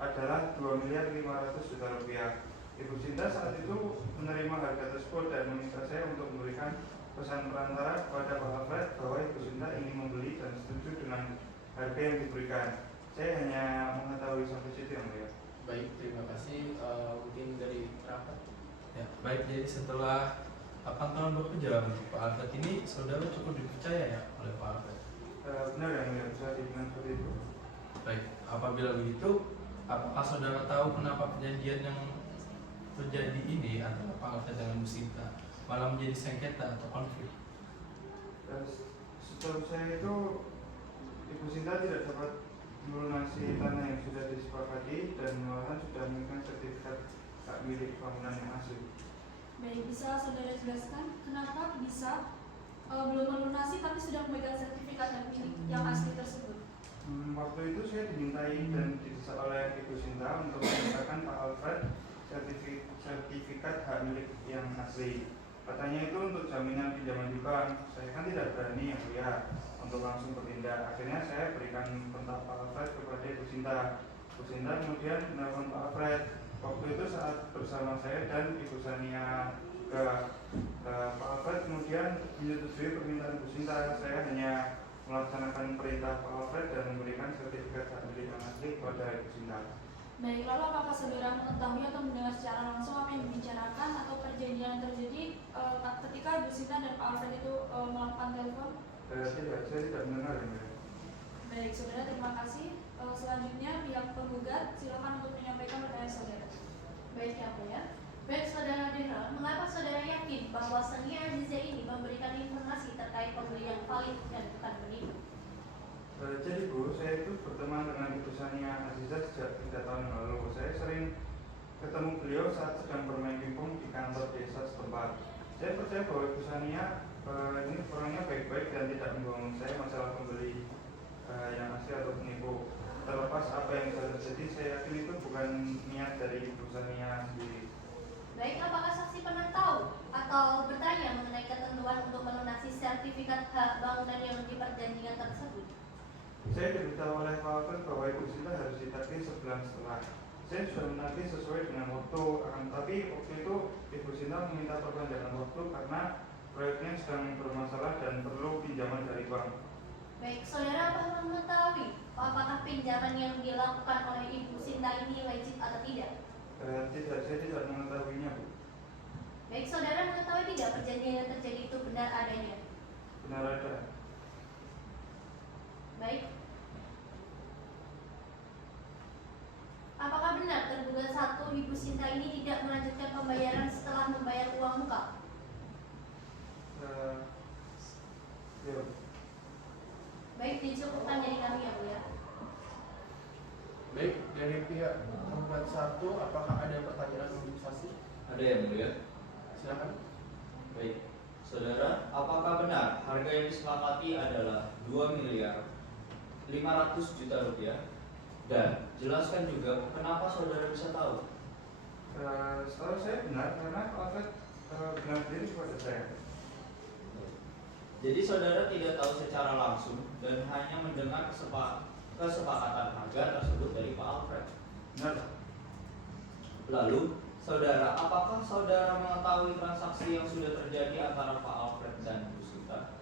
adalah 2.500.000.000 rupiah. Ibu Sinta saat itu menerima harga tersebut dan meminta saya untuk memberikan pesan perantara kepada Pak Alfred bahwa Ibu Sinta ingin membeli dan setuju dengan harga yang diberikan. Saya hanya mengetahui sampai situ yang mulia. Baik, terima kasih. Mungkin dari rapat. Ya, baik, jadi setelah 8 tahun bekerja untuk Pak Alfred ini, saudara cukup dipercaya ya oleh Pak Alfred? Benar yang mulia, bisa dibilang seperti itu. Baik, apabila begitu, apakah saudara tahu kenapa perjanjian yang terjadi ini antara Pak Alfred dengan Bu Sinta malah menjadi sengketa atau konflik? Setahu saya itu Ibu Sinta tidak dapat melunasi tanah yang sudah disepakati dan malahan sudah menginginkan sertifikat hak milik bangunan yang asli. Baik, bisa saudara jelaskan kenapa bisa belum melunasi tapi sudah memegang sertifikat hak milik yang asli tersebut? Waktu itu saya dimintai dan didesak oleh Ibu Sinta untuk memintakan Pak Alfred sertifikat hak milik yang asli. Katanya itu untuk jaminan pinjaman di bank. Saya kan tidak berani yang mulia untuk langsung bertindak. Akhirnya saya berikan kontak Pak Alfred kepada Ibu Sinta. Ibu Sinta kemudian menelpon Pak Alfred. Waktu itu saat bersama saya dan Ibu Sania ke Pak Alfred kemudian menyetujui permintaan Bu Sinta. Saya hanya melaksanakan perintah Pak Alfred dan memberikan sertifikat hak milik yang asli kepada Ibu Sinta. Baik, lalu apakah saudara mengetahui atau mendengar secara langsung apa yang dibicarakan atau perjanjian yang terjadi ketika Bu Sinta dan Pak Alfred itu melakukan telepon? Tidak, saya tidak mendengar. Baik, saudara, terima kasih. Selanjutnya pihak penggugat silakan untuk menyampaikan pertanyaan saudara. Baik ya Bu ya. Baik saudara Denral, mengapa saudara yakin bahwa Sania Aziza ini memberikan informasi terkait pembeli yang valid dan bukan penipu? Jadi Bu, saya itu berteman dengan Ibu Sania Aziza sejak 3 tahun yang lalu. Saya sering ketemu beliau saat sedang bermain pingpong di kantor desa setempat. Saya percaya bahwa Ibu Sania ini orangnya baik-baik dan tidak membohongi saya masalah pembeli yang asli atau penipu. Terlepas apa yang sudah terjadi, saya yakin itu bukan niat dari perusahaan Nia sendiri. Baik, apakah saksi pernah tahu atau bertanya mengenai ketentuan untuk melunasi sertifikat hak bangunan yang diperjanjikan tersebut? Saya diberitahu oleh Pak Alfred bahwa Ibu Sinta harus ditagih sebulan setelah. Saya sudah menagih sesuai dengan waktu, tapi waktu itu Ibu Sinta meminta perpanjangan waktu karena proyeknya sedang bermasalah dan perlu pinjaman dari bank. Baik, saudara apakah mengetahui apakah pinjaman yang dilakukan oleh Ibu Sinta ini wajib atau tidak? Tidak, saya tidak mengetahuinya, Bu. Baik, saudara mengetahui tidak perjanjian yang terjadi itu benar adanya? Benar ada. Baik. Apakah benar terduga 1 Ibu Sinta ini tidak melanjutkan pembayaran setelah membayar uang muka? Ya. Baik, dicukupkan dari kami ya Bu ya. Baik, dari pihak penggugat 1, apakah ada pertanyaan untuk saksi? Ada yang mulia. Silakan. Baik, saudara, apakah benar harga yang disepakati adalah 2.500.000.000 rupiah? Dan jelaskan juga kenapa saudara bisa tahu. Setahu saya benar karena Pak Alfred bilang sendiri kepada saya. Jadi saudara tidak tahu secara langsung dan hanya mendengar kesepakatan harga tersebut dari Pak Alfred. Benar. Lalu, saudara, apakah saudara mengetahui transaksi yang sudah terjadi antara Pak Alfred dan Bu Sinta?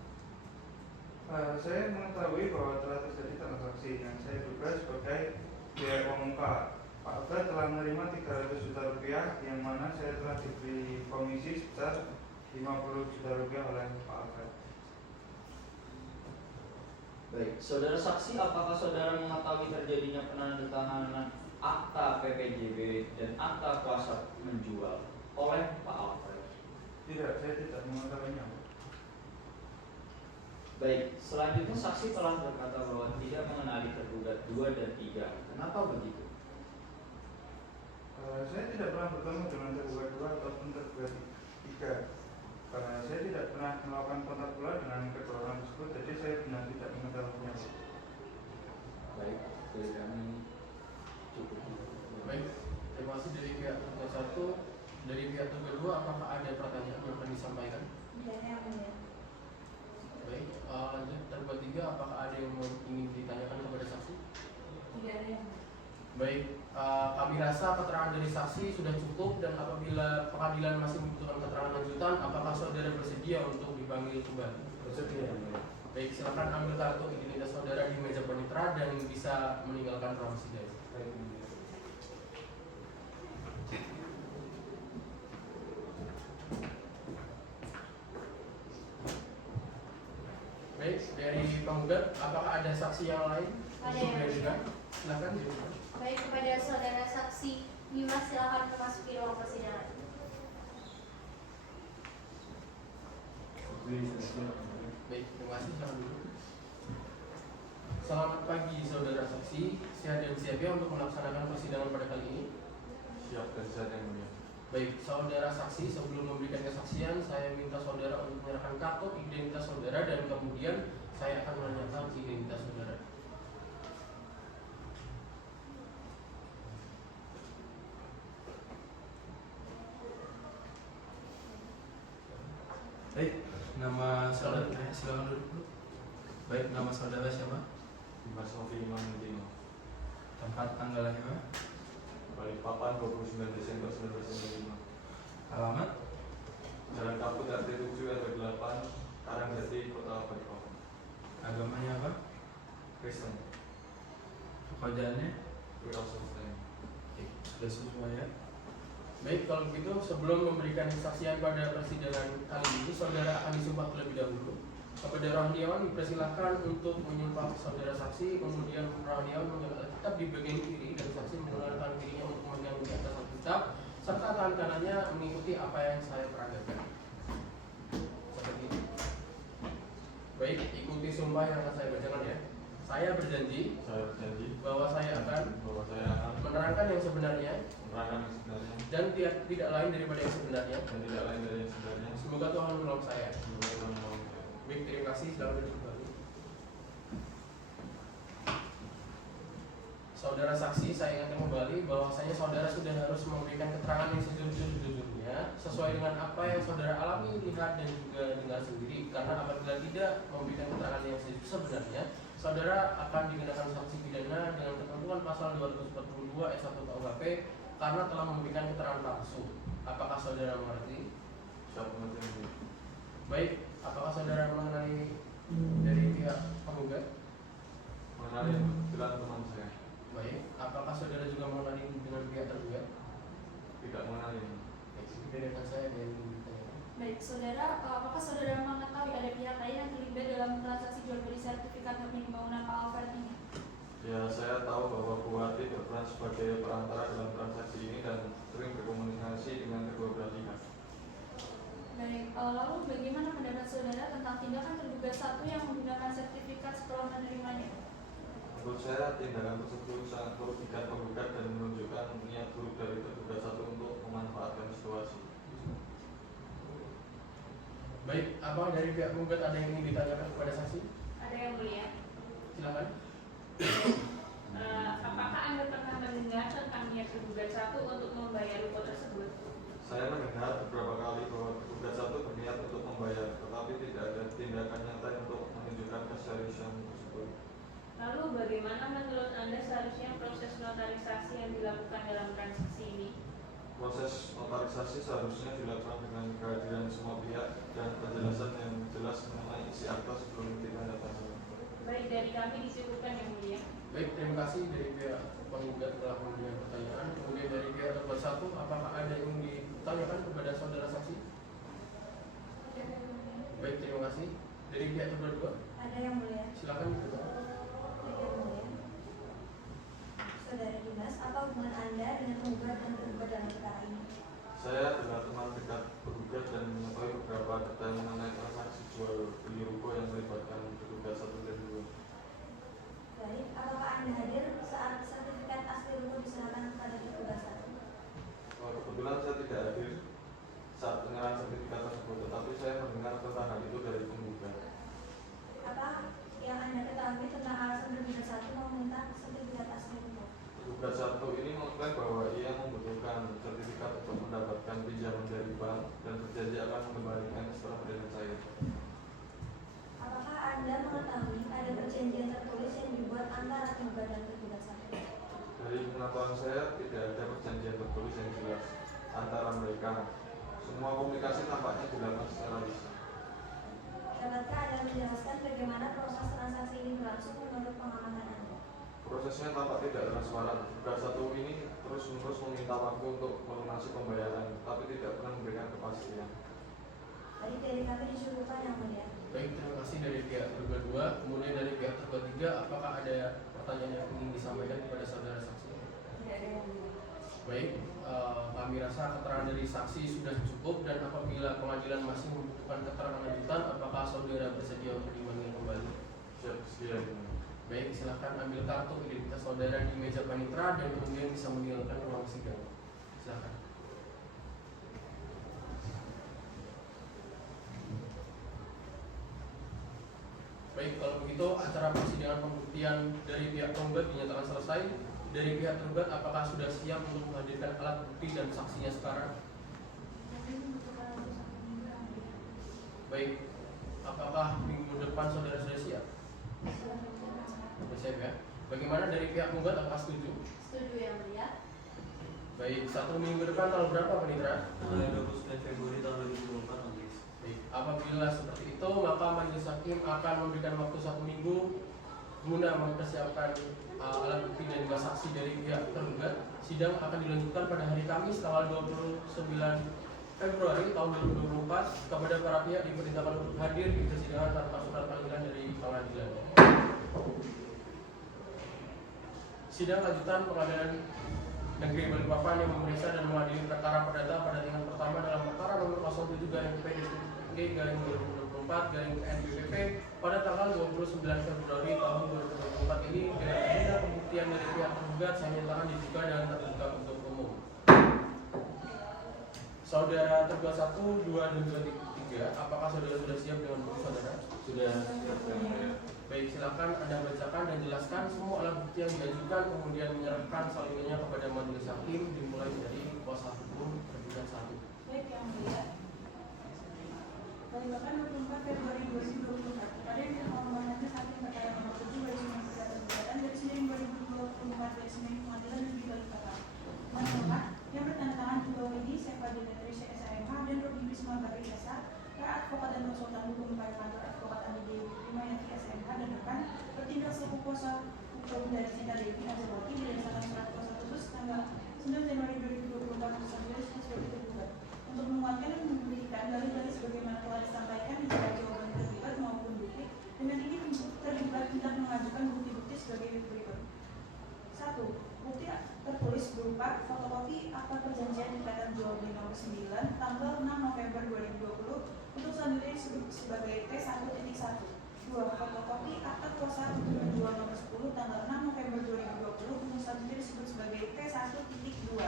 Saya mengetahui bahwa telah terjadi transaksi yang saya duga sebagai biaya uang muka. Pak Alfred telah menerima 300 juta rupiah yang mana saya telah diberi komisi sebesar 50 juta rupiah oleh Pak Alfred. Baik, saudara saksi, apakah saudara mengetahui terjadinya penandatanganan akta PPJB dan akta kuasa menjual oleh Pak Alfred? Tidak, saya tidak mengetahuinya. Baik, selanjutnya saksi telah berkata bahwa tidak mengenali tergugat 2 dan 3. Kenapa begitu? Saya tidak pernah bertemu dengan tergugat 2 ataupun tergugat 3. Karena saya tidak pernah melakukan kontak pula dengan kedua orang tersebut, jadi saya benar tidak mengetahuinya. Baik, dari kami cukup. Baik, terima kasih dari pihak penggugat 1. Dari pihak tergugat 2, apakah ada pertanyaan yang akan disampaikan? Tidak yang mulia. Baik, lanjut tergugat 3, apakah ada yang ingin ditanyakan kepada saksi? Tidak ada yang mulia. Baik, kami rasa keterangan dari saksi sudah cukup dan apabila pengadilan masih membutuhkan keterangan lanjutan, apakah saudara bersedia untuk dipanggil kembali? Bersedia. Baik, silakan ambil kartu identitas saudara di meja panitera dan bisa meninggalkan ruang sidang. Baik, dari penggugat, apakah ada saksi yang lain? Ada untuk yang diajukan? Silakan. Baik, kepada saudara saksi Dimas, silakan memasuki ruang persidangan. Baik, terima kasih. Silakan dulu. Selamat pagi saudara saksi, sehat dan siap ya untuk melaksanakan persidangan pada kali ini? Siap dan sehat yang mulia. Baik, saudara saksi, sebelum memberikan kesaksian, saya minta saudara untuk menyerahkan kartu identitas saudara dan kemudian saya akan menanyakan identitas saudara. Baik, nama saudara, silakan duduk dulu. Baik, nama saudara siapa? Dimas Novi Imam Mutino. Tempat tanggal lahir? Balikpapan 29 Desember 1995. Alamat? Jalan Kapuk RT 7 RW 8 Karangjati, Kota Balikpapan. Agamanya apa? Kristen. Pekerjaannya? Wirausaha. Sudah sesuai ya. Baik, kalau begitu sebelum memberikan kesaksian pada persidangan kali ini, saudara akan disumpah terlebih dahulu. Kepada rohaniawan dipersilahkan untuk menyumpah saudara saksi, kemudian rohaniawan memegang kitab di bagian kiri dan saksi menggunakan tangan kirinya untuk memegang di atas kitab, serta tangan kanannya mengikuti apa yang saya peragakan. Seperti ini. Baik, ikuti sumpah yang akan saya bacakan ya. Saya berjanji bahwa saya akan menerangkan yang sebenarnya dan tidak lain daripada yang sebenarnya. Semoga Tuhan menolong saya. Baik, terima kasih. Selamat duduk kembali. saudara saksi, saya ingatkan kembali bahwasanya saudara sudah harus memberikan keterangan yang sejujur-jujurnya sesuai dengan apa yang saudara alami, lihat dan juga dengar sendiri. Karena apabila tidak memberikan keterangan yang sebenarnya, saudara akan dikenakan sanksi pidana dengan ketentuan pasal 242 ayat 1 KUHP karena telah memberikan keterangan palsu. Apakah saudara mengerti? Siap mengerti. Baik, apakah saudara mengenali dari pihak penggugat? Mengenali jelas teman saya. Baik, apakah saudara juga mengenali dengan pihak tergugat? Tidak mengenali. Dari saya ada yang ingin ditanyakan. Baik, saudara, apakah saudara mengetahui ada pihak lain yang terlibat dalam transaksi jual beli sertifikat hak milik bangunan Pak Alfred ini? Ya, saya tahu bahwa Bu Wati berperan sebagai perantara dalam transaksi ini dan sering berkomunikasi dengan kedua belah pihak. Baik, lalu bagaimana pendapat saudara tentang tindakan tergugat satu yang menggunakan sertifikat setelah menerimanya? Menurut saya, tindakan tersebut sangat merugikan penggugat dan menunjukkan niat buruk dari tergugat satu untuk memanfaatkan situasi. Baik, apa dari pihak penggugat ada yang ingin ditanyakan kepada saksi? Ada yang mulia. Silakan. Apakah Anda pernah mendengar tentang niat tergugat satu untuk membayar ruko tersebut? Saya mendengar beberapa kali bahwa tergugat satu berniat untuk membayar, tetapi tidak ada tindakan nyata untuk menunjukkan keseriusan tersebut. Lalu bagaimana menurut Anda seharusnya proses notarisasi yang dilakukan dalam transaksi ini? Proses notarisasi seharusnya dilakukan dengan kehadiran semua pihak dan penjelasan yang jelas mengenai isi akta sebelum ditandatangani. Baik, dari kami disebutkan yang mulia. Baik, terima kasih dari pihak penggugat telah memberikan pertanyaan. Kemudian dari pihak tergugat satu, apakah ada yang ingin ditanyakan kepada saudara saksi? Baik, terima kasih. Dari pihak tergugat dua, Ada yang mulia. silakan dibuka. Yang mulia. Saudara Dimas, apa hubungan Anda dengan penggugat dan tergugat dalam perkara ini? Saya adalah teman dekat penggugat dan mengetahui beberapa detail mengenai transaksi jual beli ruko yang melibatkan tergugat satu dan dua. Baik, apakah Anda hadir saat sertifikat asli ruko diserahkan kepada tergugat satu? Kebetulan saya tidak hadir saat penyerahan sertifikat tersebut, tetapi saya mendengar tentang hal itu dari penggugat. Apa yang Anda ketahui tentang alasan tergugat satu meminta sertifikat asli ruko? Tergugat satu ini mengklaim bahwa ia membutuhkan sertifikat untuk mendapatkan pinjaman dari bank dan berjanji akan mengembalikan setelah dana cair. Apakah Anda mengetahui ada perjanjian tertulis yang dibuat antara tergugat dan tergugat satu? Dari pengetahuan saya tidak ada perjanjian tertulis yang jelas antara mereka. Semua komunikasi tampaknya dilakukan secara lisan. Dapatkah Anda menjelaskan bagaimana proses transaksi ini berlangsung menurut pengamatan Anda? Prosesnya tampak tidak transparan. Tergugat satu ini terus-menerus meminta waktu untuk melunasi pembayaran, tapi tidak pernah memberikan kepastian. Tadi dari kami disuruhkan yang mulia. Baik, terima kasih dari pihak tergugat dua. Kemudian dari pihak tergugat tiga, apakah ada pertanyaan yang ingin disampaikan kepada saudara saksi? Tidak ada yang mulia. Baik, kami rasa keterangan dari saksi sudah cukup dan apabila pengadilan masih membutuhkan keterangan lanjutan, apakah saudara bersedia untuk dipanggil kembali? Siap sekian. Baik, silahkan ambil kartu identitas saudara di meja panitera dan kemudian bisa meninggalkan ruang sidang. Silahkan. Baik, kalau begitu acara persidangan pembuktian dari pihak penggugat dinyatakan selesai. Dari pihak tergugat, apakah sudah siap untuk menghadirkan alat bukti dan saksinya sekarang? Baik, apakah minggu depan saudara sudah siap? Sudah siap ya. Bagaimana dari pihak penggugat, apakah setuju? Setuju yang mulia. Baik, 1 minggu depan tanggal berapa Panitera? 29 Februari tahun 2024 nanti. Baik, apabila seperti itu maka majelis hakim akan memberikan waktu 1 minggu guna mempersiapkan alat bukti dan juga saksi dari pihak tergugat. Sidang akan dilanjutkan pada hari Kamis tanggal 29 Februari tahun 2024. Kepada para pihak diperintahkan untuk hadir di persidangan tanpa surat panggilan dari pengadilan. Sidang lanjutan Pengadilan Negeri Balikpapan yang memeriksa dan mengadili perkara perdata pada tingkat pertama dalam perkara nomor 07-PDG-2024-NBPP pada tanggal 29 Februari tahun 2024 ini dengan agenda pembuktian dari pihak tergugat saya nyatakan dibuka dan terbuka untuk umum. Saudara tergugat 1, 2, dan 3, apakah saudara sudah siap dengan bukti saudara? Sudah. Baik. Baik, silakan Anda bacakan dan jelaskan semua alat bukti yang diajukan, kemudian menyerahkan salinannya kepada majelis hakim dimulai dari kuasa hukum tergugat 1. Baik, yang mulia. Tanggal 24 Februari 2024, pada yang terhormatnya Hakim Perkara Nomor 7 garis miring perdata gugatan garis miring 2024 garis miring Pengadilan Negeri Balikpapan. Menolak yang bertanda tangan juga ini Seva Demetrisya SAMH dan Robi Bisma Bari SA, advokat dan konsultan hukum pada kantor advokat Andi Dewi Primayanti SMH dan rekan bertindak selaku kuasa hukum dari Sinta Dewi Azawati berdasarkan surat kuasa khusus tanggal 9 Januari 2024 bersama sebagai tergugat untuk menguatkan dan memberikan dalil-dalil sebagaimana telah disampaikan di dalam jawaban tergugat maupun bukti. Dengan ini tergugat hendak mengajukan bukti-bukti sebagai berikut. 1. Bukti tertulis berupa fotokopi akta perjanjian ikatan jual beli nomor 9 tanggal 6 November 2020 untuk selanjutnya disebut sebagai T1.1. 2. Fotokopi akta kuasa untuk menjual nomor 10 tanggal 6 November 2020 untuk selanjutnya disebut sebagai T1.2.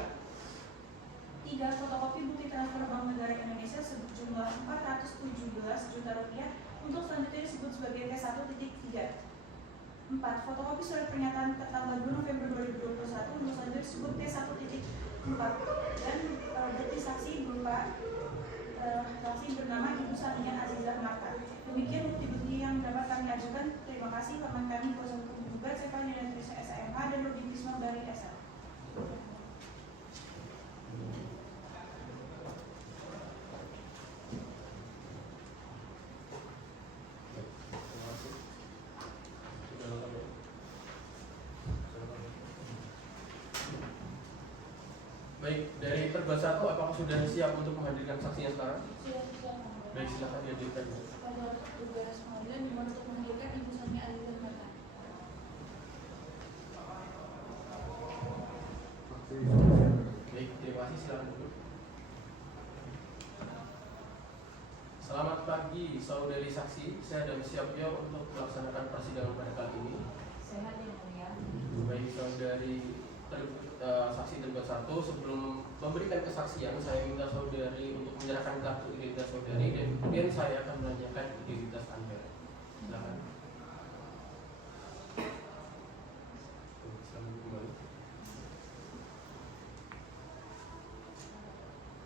3. Fotokopi bukti transfer Bank Negara Indonesia sejumlah 417 juta rupiah untuk selanjutnya disebut sebagai T1.3. 4. Fotokopi surat pernyataan tanggal 2 November 2021 untuk selanjutnya disebut T1.4 dan bukti saksi berupa saksi bernama Ibu Sania Azizah Marta. Demikian bukti-bukti yang dapat kami ajukan. Terima kasih teman kami kuasa hukum penggugat Seva Demetrisya SAMH dan Robi Bisma Bari SA. Baik, dari tergugat 1 apakah sudah siap untuk menghadirkan saksinya sekarang? Baik, silakan dihadirkan. Pada tugas pengadilan dimana untuk menghadirkan Ibu Sania Azizah Marta. Baik, terima kasih, silakan duduk. Selamat pagi, saudari saksi. Saya dan siap ya untuk melaksanakan persidangan pada kali ini. Sehat ya mulia. Baik, saudari saksi tergugat 1, sebelum memberikan kesaksian, saya minta saudari untuk menyerahkan kartu identitas saudari dan kemudian saya akan menanyakan identitas Anda. Silakan. Selamat kembali.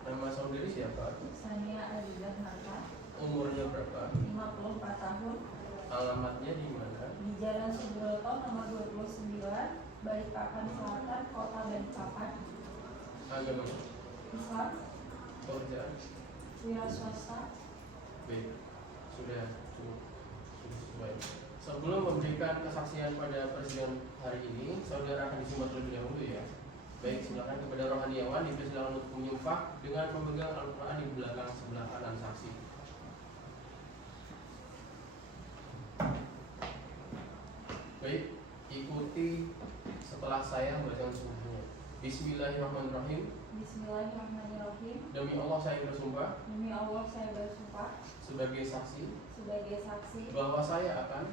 Nama saudari siapa? Sania Azizah Marta, Umurnya berapa? 54 tahun, Alamatnya di mana? di Jalan Subroto nomor 29, Balikpapan Selatan, Kota Balikpapan. Agama? Islam, Pekerjaan? wira swasta. Baik, sudah sesuai. Sebelum memberikan kesaksian pada persidangan hari ini, saudara akan disimak terlebih dahulu ya. Baik, silakan kepada rohaniawan dipersilakan untuk menyumpah dengan memegang Al-Quran di belakang sebelah kanan saksi. Baik, ikuti setelah saya membacakan sumpahnya. Bismillahirrahmanirrahim. Bismillahirrahmanirrahim. Demi Allah saya bersumpah Demi Allah saya bersumpah sebagai saksi sebagai saksi bahwa saya akan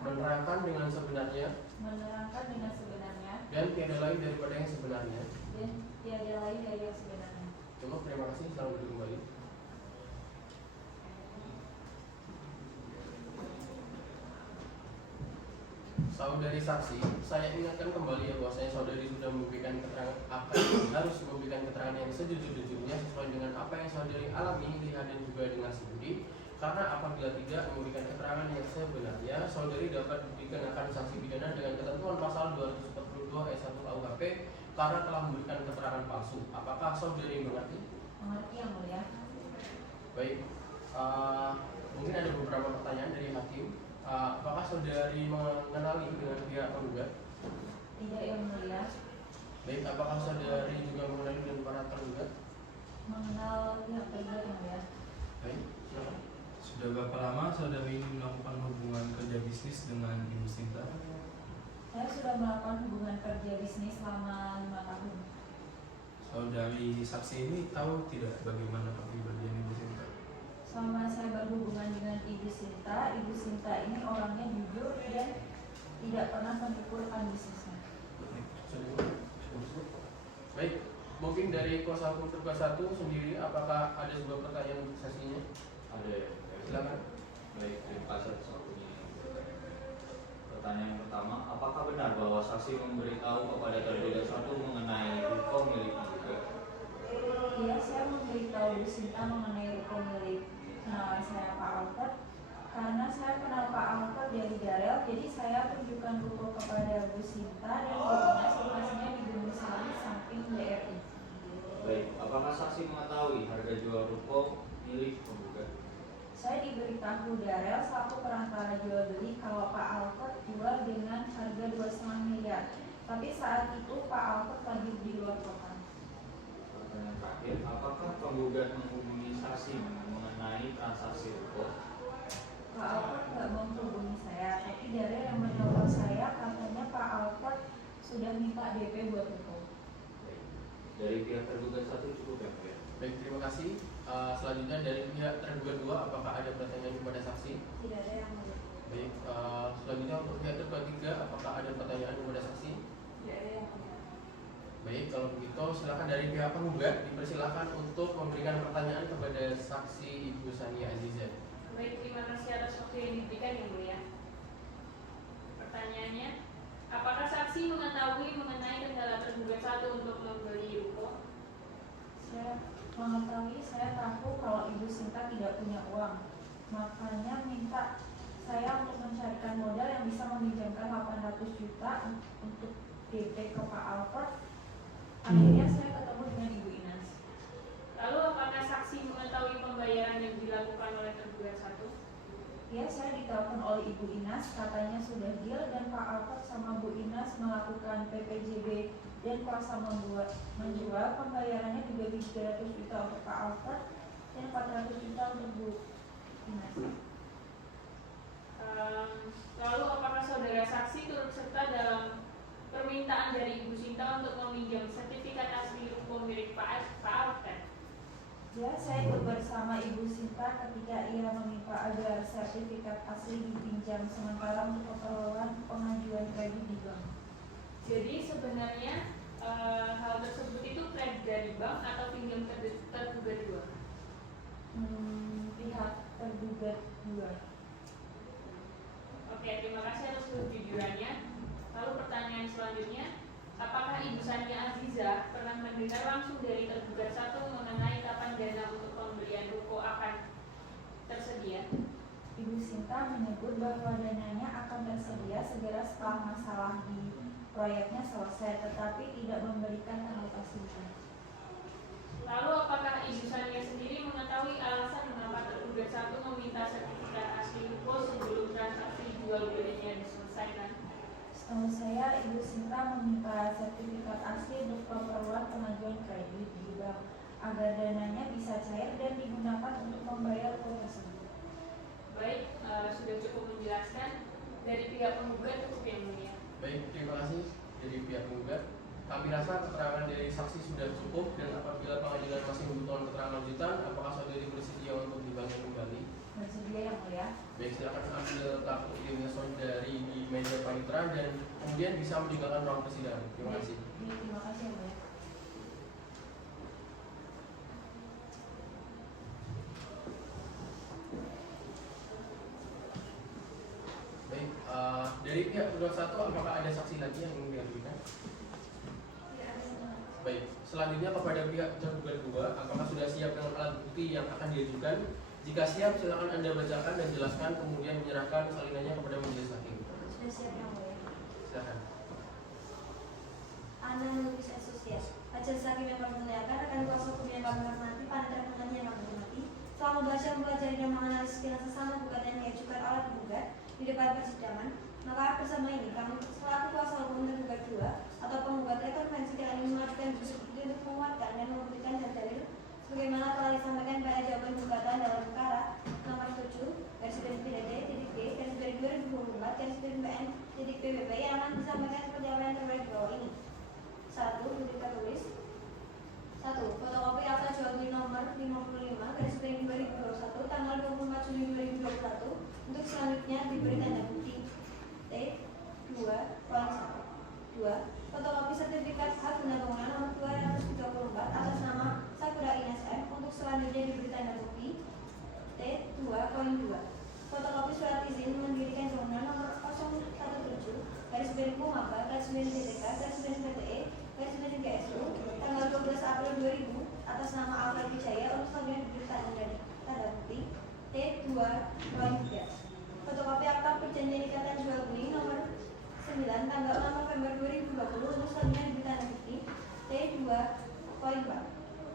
menerangkan dengan sebenarnya dan tiada lain daripada yang sebenarnya. Cukup, terima kasih. Selamat duduk kembali. Saudari saksi, saya ingatkan kembali ya bahwasanya saudari sudah memberikan keterangan harus memberikan keterangan yang sejujur-jujurnya sesuai dengan apa yang saudari alami, lihat dan juga dengan studi. Karena apabila tidak memberikan keterangan yang sebenarnya, saudari dapat dikenakan sanksi pidana dengan ketentuan pasal 242 ayat 1 KUHP karena telah memberikan keterangan palsu. Apakah saudari mengerti? Mengerti yang mulia. Baik, mungkin ada beberapa pertanyaan dari hakim. Apakah saudari mengenali dengan pihak penggugat? Tidak yang mulia. Baik, apakah saudari juga mengenali dengan para tergugat? Mengenal pihak penggugat yang mulia. Baik, silakan. Sudah berapa lama saudari ini melakukan hubungan kerja bisnis dengan Ibu Sinta? Saya sudah melakukan hubungan kerja bisnis selama 5 tahun. Saudari saksi ini tahu tidak bagaimana kepribadian Ibu Sinta? Selama saya berhubungan dengan Ibu Sinta ini orangnya jujur dan tidak pernah menipukan bisnisnya. Baik, mungkin dari kuasa hukum tergugat 1 sendiri, apakah ada sebuah pertanyaan untuk saksinya? Ada ya. Silakan. Baik, terima kasih atas waktunya. Pertanyaan pertama, apakah benar bahwa saksi memberitahu kepada terduga satu mengenai ruko milik penggugat? Iya, saya memberitahu Bu Sinta mengenai ruko milik kenalan saya Pak Albert. Karena saya kenal Pak Albert dari Darel, jadi saya tunjukkan ruko kepada Bu Sinta dan Bu Inas, lokasinya di Gunung Sari samping BRI. Baik, apakah saksi mengetahui harga jual ruko milik penggugat? Saya diberitahu Darel selaku perantara jual beli kalau Pak Albert jual dengan harga 2,5 miliar. Tapi saat itu Pak Albert lagi di luar kota. Pertanyaan terakhir, apakah penggugat menghubungi saksi mengenai transaksi ruko? Pak Albert nggak menghubungi saya, tapi Darel yang menelpon saya katanya Pak Albert sudah minta DP buat ruko. Baik. Dari pihak tergugat satu cukup ya, Pak ya? Baik, terima kasih. Selanjutnya dari pihak terduga 2, apakah ada pertanyaan kepada saksi? Tidak ada yang mau. Baik, selanjutnya untuk pihak terduga 3, apakah ada pertanyaan kepada saksi? Tidak ada yang mau. Baik, kalau begitu silakan dari pihak penggugat dipersilakan untuk memberikan pertanyaan kepada saksi Ibu Sania Aziza. Baik, terima kasih atas waktu yang diberikan yang mulia. Pertanyaannya, apakah saksi mengetahui mengenai kendala terduga satu untuk membeli ruko? Saya mengetahui, saya tahu kalau Ibu Sinta tidak punya uang, makanya minta saya untuk mencarikan modal yang bisa meminjamkan 800 juta untuk DP ke Pak Albert. Akhirnya saya ketemu dengan Ibu Inas. Lalu apakah saksi mengetahui pembayaran yang dilakukan oleh terduga satu? Ya, saya ditelepon oleh Ibu Inas, katanya sudah deal dan Pak Albert sama Bu Inas melakukan PPJB dan kuasa menjual. Pembayarannya juga 300 juta untuk Pak Albert dan 400 juta untuk Bu Inas. Lalu apakah saudara saksi turut serta dalam permintaan dari Ibu Sinta untuk meminjam sertifikat asli ruko milik Pak Albert? Ya, saya ikut bersama Ibu Sinta ketika ia meminta agar sertifikat asli dipinjam sementara untuk keperluan pengajuan kredit di bank. Jadi sebenarnya hal tersebut itu kredit dari bank atau pinjam terduga dua? Pihak terduga dua. Oke, terima kasih atas kejujurannya. Lalu pertanyaan selanjutnya, apakah Ibu Sania Aziza pernah mendengar langsung dari terduga satu mengenai kapan dana untuk pembelian ruko akan tersedia? Ibu Sinta menyebut bahwa dananya akan tersedia segera setelah masalah di proyeknya selesai, tetapi tidak memberikan tanggal pastinya. Lalu apakah Ibu Sania sendiri mengetahui alasan mengapa terduga satu meminta sertifikat asli ruko sebelum transaksi jual belinya diselesaikan? Setahu saya, Ibu Sinta meminta sertifikat asli untuk keperluan pengajuan kredit di bank agar dananya bisa cair dan digunakan untuk membayar ruko tersebut. Baik, sudah cukup menjelaskan. Dari pihak penggugat cukup yang mulia. Baik, terima kasih dari pihak penggugat. Kami rasa keterangan dari saksi sudah cukup dan apabila pengadilan masih membutuhkan keterangan lanjutan, apakah saudari bersedia untuk dipanggil kembali? Bersedia yang mulia. Baik, silakan ambil kartu identitas saudari di meja panitera dan kemudian bisa meninggalkan ruang persidangan. Terima kasih. Terima kasih yang mulia. Baik, dari pihak terduga satu, apakah ada saksi lagi yang ingin diajukan? Baik, selanjutnya kepada pihak terduga 2, apakah sudah siap dengan alat bukti yang akan diajukan? Jika siap, silakan Anda bacakan dan jelaskan, kemudian menyerahkan salinannya kepada majelis hakim. Sudah siap yang mulia. Silakan. Anda Lubis Asosiasi. Majelis hakim yang kami muliakan, rekan kuasa hukum yang kami hormati, panitia penanya yang kami hormati, setelah membaca, mempelajari dan menganalisis dengan sesama gugatan yang diajukan oleh penggugat di depan persidangan, maka bersama ini kami selaku kuasa hukum tergugat 2 atau penggugat rekonvensi kami mengajukan bukti untuk menguatkan dan memberikan dalil sebagaimana telah disampaikan pada jawaban gugatan dalam perkara nomor 7/2024/2024/PBB yang akan disampaikan seperti apa yang terbaik di bawah ini. 1. Bukti tertulis. 1. Fotokopi akta jual beli nomor 55/2021 tanggal 24 Juli 2021 untuk selanjutnya diberi tanda bukti. T. 2. Fotokopi sertifikat hak guna bangunan nomor 234 atas nama Sakura Ines M untuk selanjutnya diberi tanda bukti. T. 2.2. Fotokopi surat izin mendirikan bangunan nomor 017 garis miring Mumaba, garis miring DTK, garis miring PTE, garis miring GSU, tanggal 12 April 2000 atas nama Alfred Wijaya untuk selanjutnya diberi tanda bukti T2.3. Fotokopi akta perjanjian ikatan jual beli nomor 9 tanggal 6 November 2020 untuk selanjutnya diberi tanda bukti T2.4.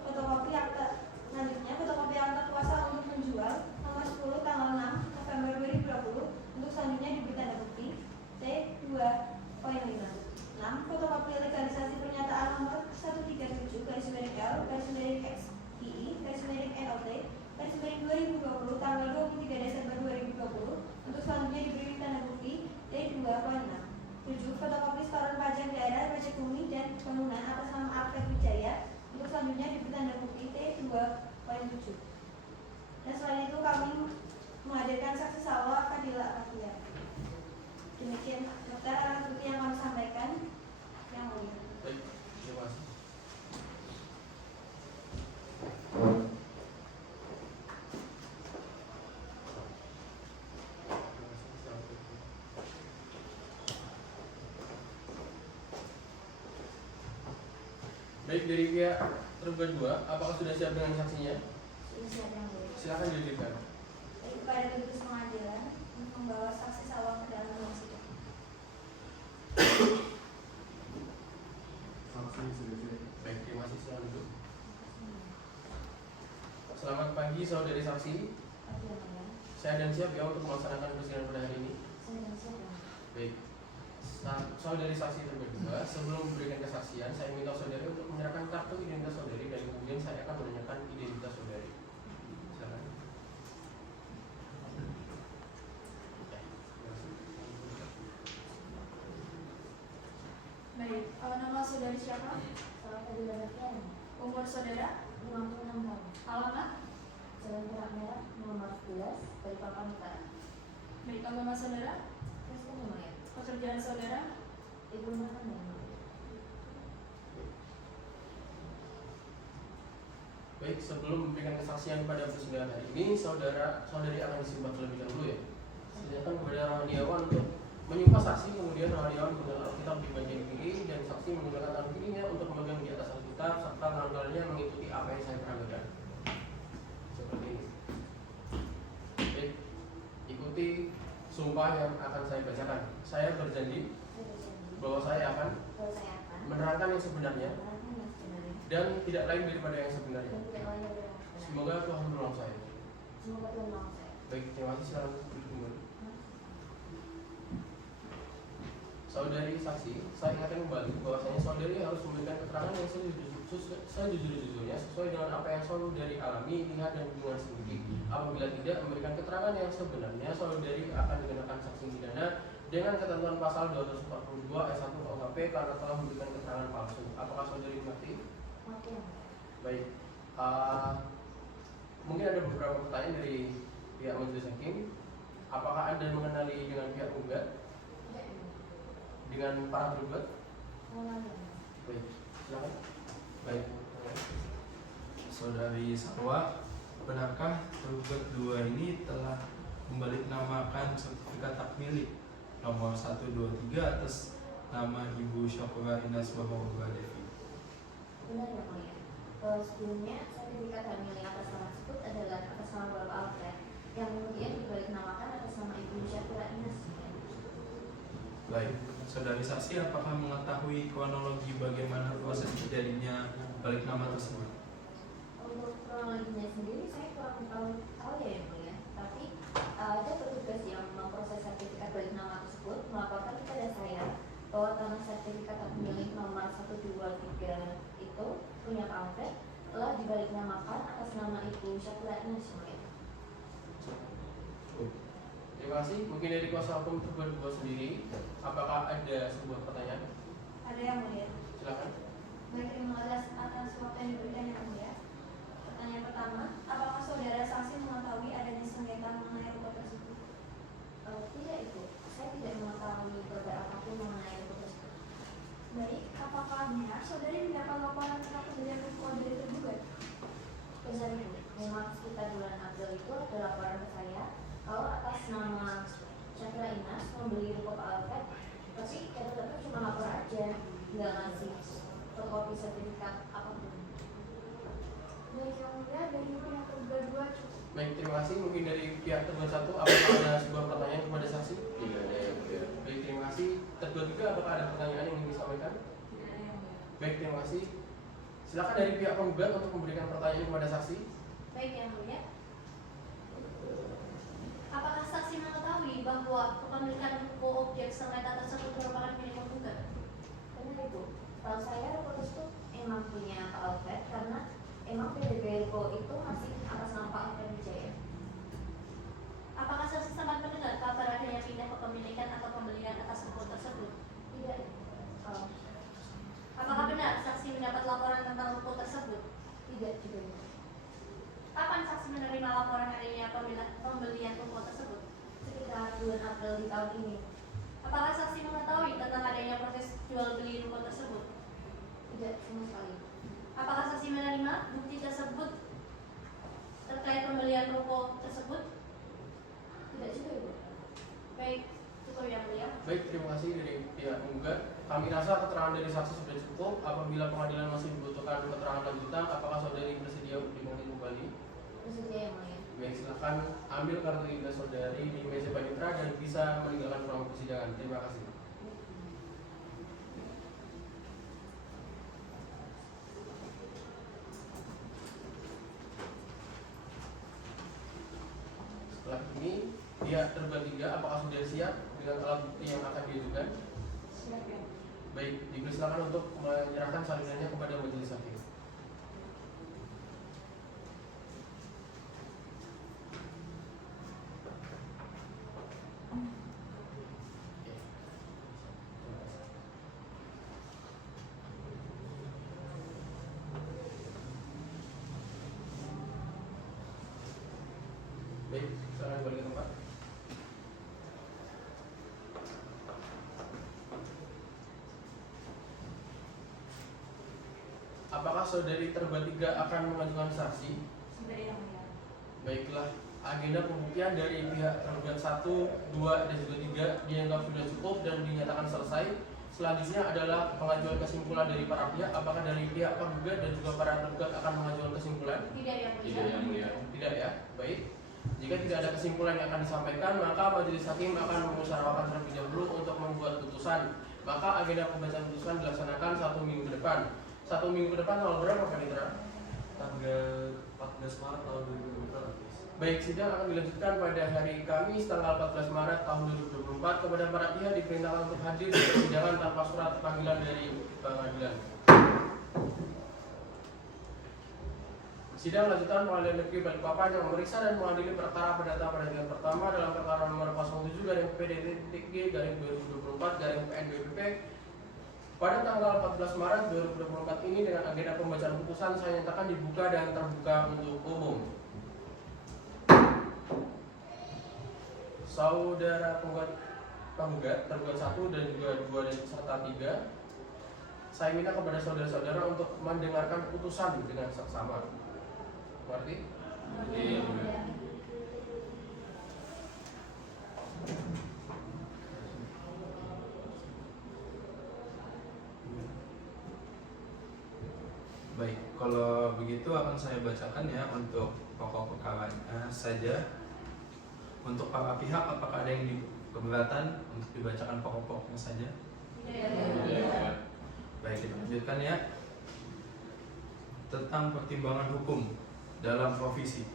Fotokopi akta selanjutnya fotokopi akta kuasa untuk menjual nomor 10 tanggal 6 November 2020 untuk selanjutnya diberi tanda bukti T2.5. 6. Fotokopi legalisasi pernyataan nomor 137 garis miring L garis miring XII garis miring NOT garis miring 2020 tanggal 23 Desember 2020 untuk selanjutnya diberi tanda bukti T2.6. 7. Fotokopi setoran pajak daerah pajak bumi dan bangunan atas nama Alfred Wijaya untuk selanjutnya diberi tanda bukti T2.7. Dan selain itu kami menghadirkan saksi Salwa Fadila Akia. Demikian dokter alat bukti yang kami sampaikan. Yang mulia. Baik, terima kasih. Baik, dari pihak tergugat 2, apakah sudah siap dengan saksinya? Sudah siap yang mulia. Silakan dihadirkan. Baik, kepada tugas pengadilan untuk membawa saksi Salwa ke dalam ruang sidang. Baik, terima kasih. Silakan duduk. Selamat pagi saudari saksi. Pagi yang mulia. Saya dan siap ya untuk melaksanakan persidangan pada hari ini. Saya dan siap yang mulia. Baik, saudari saksi terduga, sebelum memberikan kesaksian, saya minta saudari untuk menyerahkan kartu identitas saudari dan kemudian saya akan menanyakan identitas saudari. Silakan. Baik, nama saudari siapa? Salwa Fadila Akia. Umur saudara? 56 tahun. Alamat? Jalan Perak Merah nomor 11, Balikpapan Utara. Baik, agama saudara? Kristen yang mulia. Pekerjaan saudara? Ibu rumah tangga yang mulia. Baik, sebelum memberikan kesaksian pada persidangan hari ini, saudari akan disumpah terlebih dahulu ya. Silakan kepada rohaniawan untuk menyumpah saksi, kemudian rohaniawan menggunakan Alkitab di bagian kiri dan saksi menggunakan tangan kirinya untuk memegang di atas Alkitab serta tangan-tangannya mengikuti apa yang saya peragakan. Seperti ini. Baik, ikuti sumpah yang akan saya bacakan. Saya berjanji bahwa saya akan menerangkan yang sebenarnya dan tidak lain daripada yang sebenarnya. Semoga Tuhan menolong saya. Semoga Tuhan menolong saya. Baik, terima kasih. Selamat duduk kembali. Saudari saksi, saya ingatkan kembali bahwasanya saudari harus memberikan keterangan yang sejujur-jujurnya sesuai dengan apa yang saudari alami, lihat dan hubungan sendiri. Apabila tidak memberikan keterangan yang sebenarnya, saudari akan dikenakan sanksi pidana dengan ketentuan pasal 242 ayat 1 KUHP karena telah memberikan keterangan palsu. Apakah saudari mengerti? Baik. Mungkin ada beberapa pertanyaan dari pihak majelis hakim. Apakah Anda mengenali dengan pihak penggugat? Dengan para tergugat? Baik, silakan. Baik. Saudari Salwa, benarkah tergugat 2 ini telah membaliknamakan sertifikat hak milik nomor 123 atas nama Ibu Syafura Inas Bahwa Devi? Benar ya mulia. Sebelumnya sertifikat hak milik atas nama tersebut adalah atas nama Bapak Alfred yang kemudian dibalik-namakan atas nama Ibu Syafura Inas. Baik, saudari saksi apakah mengetahui kronologi bagaimana proses terjadinya balik nama tersebut? Untuk kronologinya sendiri saya kurang tahu ya yang mulia. Tapi ada petugas yang memproses sertifikat balik nama tersebut melaporkan kepada saya bahwa tanah sertifikat hak milik nomor 123 itu punya Pak Alfred telah dibalik-namakan atas nama Ibu Syafura Inas. Terima kasih. Mungkin dari kuasa hukum tergugat 2 sendiri, apakah ada sebuah pertanyaan? Ada yang mulia. Silakan. Baik, terima kasih atas waktu yang diberikan yang mulia. Pertanyaan pertama, apakah saudara saksi mengetahui adanya sengketa mengenai ruko tersebut? Tidak, Ibu. Saya tidak mengetahui kabar apapun mengenai ruko tersebut. Baik, apakah benar saudari mendapat laporan tentang kejadian ruko dari tergugat? Benar, Ibu. Memang sekitar bulan April itu ada laporan ke saya kalau atas nama Syafura Inas membeli ruko Pak Alfred Tapi kadang-kadang cuma lapor aja, nggak ngasih fotokopi sertifikat apapun. Baik yang mulia, dari pihak tergugat 2 cukup. Baik, terima kasih. Mungkin dari pihak tergugat 1, apakah ada sebuah pertanyaan kepada saksi? Tidak ada yang mulia. Baik, terima kasih. Tergugat 3, apakah ada pertanyaan yang ingin disampaikan? Tidak ada yang mulia. Baik, terima kasih. Silakan dari pihak penggugat untuk memberikan pertanyaan kepada saksi. Baik yang mulia. Apakah saksi mengetahui bahwa kepemilikan ruko objek sengketa tersebut merupakan milik penggugat? Benar Ibu, kalau saya ruko tersebut emang punya Pak Alfred karena emang PDB ruko itu masih atas nama Pak Alfred Wijaya. Apakah saksi sempat mendengar kabar adanya pindah kepemilikan atau pembelian atas ruko tersebut? Tidak, Apakah benar saksi mendapat laporan tentang ruko tersebut? tidak juga Ibu. Kapan saksi menerima laporan adanya pembelian ruko tersebut? Sekitar bulan April di tahun ini. Apakah saksi mengetahui tentang adanya proses jual beli ruko tersebut? Tidak sama sekali. Apakah saksi menerima bukti tersebut terkait pembelian ruko tersebut? Tidak juga Ibu. Baik, cukup yang mulia. Baik, terima kasih dari pihak penggugat. Kami rasa keterangan dari saksi sudah cukup. Apabila pengadilan masih membutuhkan keterangan lanjutan, apakah saudari bersedia untuk dipanggil kembali? Bersedia yang mulia. Baik, silakan ambil kartu identitas saudari di meja panitera dan bisa meninggalkan ruang persidangan. Terima kasih. Setelah ini, pihak tergugat 3, apakah sudah siap dengan alat bukti yang akan diajukan? Siap ya. Baik, dipersilakan untuk menyerahkan salinannya kepada majelis hakim. Baik, silakan kembali ke tempat. Apakah saudari tergugat 3 akan mengajukan saksi? Sudah yang mulia. Baiklah, agenda pembuktian dari pihak tergugat 1, 2, dan juga 3 dianggap sudah cukup dan dinyatakan selesai. Selanjutnya adalah pengajuan kesimpulan dari para pihak. Apakah dari pihak penggugat dan juga para tergugat akan mengajukan kesimpulan? Tidak yang mulia. Tidak yang mulia. Tidak ya. Baik. Jika tidak ada kesimpulan yang akan disampaikan, maka majelis hakim akan memusyawarahkan terlebih dahulu untuk membuat putusan. Maka agenda pembacaan putusan dilaksanakan 1 minggu ke depan. 1 minggu ke depan tanggal berapa, Pak Mitra? Tanggal 14 Maret tahun 2024. Baik, sidang akan dilanjutkan pada hari Kamis tanggal 14 Maret tahun 2024. Kepada para pihak diperintahkan untuk hadir di persidangan tanpa surat panggilan dari pengadilan. Sidang lanjutan Pengadilan Negeri Balikpapan yang memeriksa dan mengadili perkara perdata pada tingkat pertama dalam perkara nomor 07/PD-G/2024/PNBPP pada tanggal 14 Maret 2024 ini dengan agenda pembacaan putusan saya nyatakan dibuka dan terbuka untuk umum. Saudara penggugat tergugat 1 dan juga 2 dan serta 3, saya minta kepada saudara-saudara untuk mendengarkan putusan dengan seksama. Mengerti? Iya. Baik, kalau begitu akan saya bacakan ya untuk pokok perkaranya saja. Untuk para pihak, apakah ada yang keberatan untuk dibacakan pokok-pokoknya saja? Tidak. Baik, kita lanjutkan ya. Tentang pertimbangan hukum dalam provisi.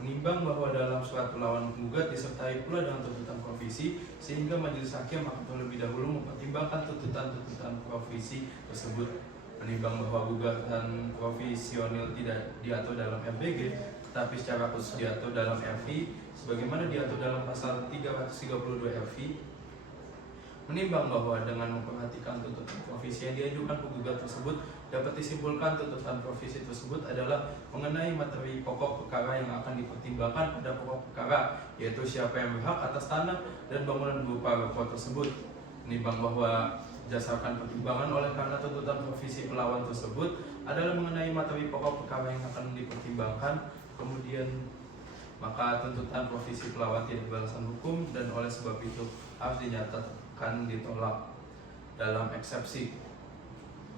Menimbang bahwa dalam surat perlawanan penggugat disertai pula dengan tuntutan provisi, sehingga majelis hakim akan terlebih dahulu mempertimbangkan tuntutan-tuntutan provisi tersebut. Menimbang bahwa gugatan provisional tidak diatur dalam FBG, tetapi secara khusus diatur dalam RV, sebagaimana diatur dalam pasal 332 RV. Menimbang bahwa dengan memperhatikan tuntutan provisi yang diajukan penggugat tersebut, dapat disimpulkan tuntutan provisi tersebut adalah mengenai materi pokok perkara yang akan dipertimbangkan pada pokok perkara, yaitu siapa yang berhak atas tanah dan bangunan berupa ruko tersebut. Menimbang bahwa berdasarkan pertimbangan oleh karena tuntutan provisi pelawan tersebut adalah mengenai materi pokok perkara yang akan dipertimbangkan, kemudian maka tuntutan provisi pelawan tidak beralasan hukum dan oleh sebab itu harus dinyatakan ditolak. dalam eksepsi.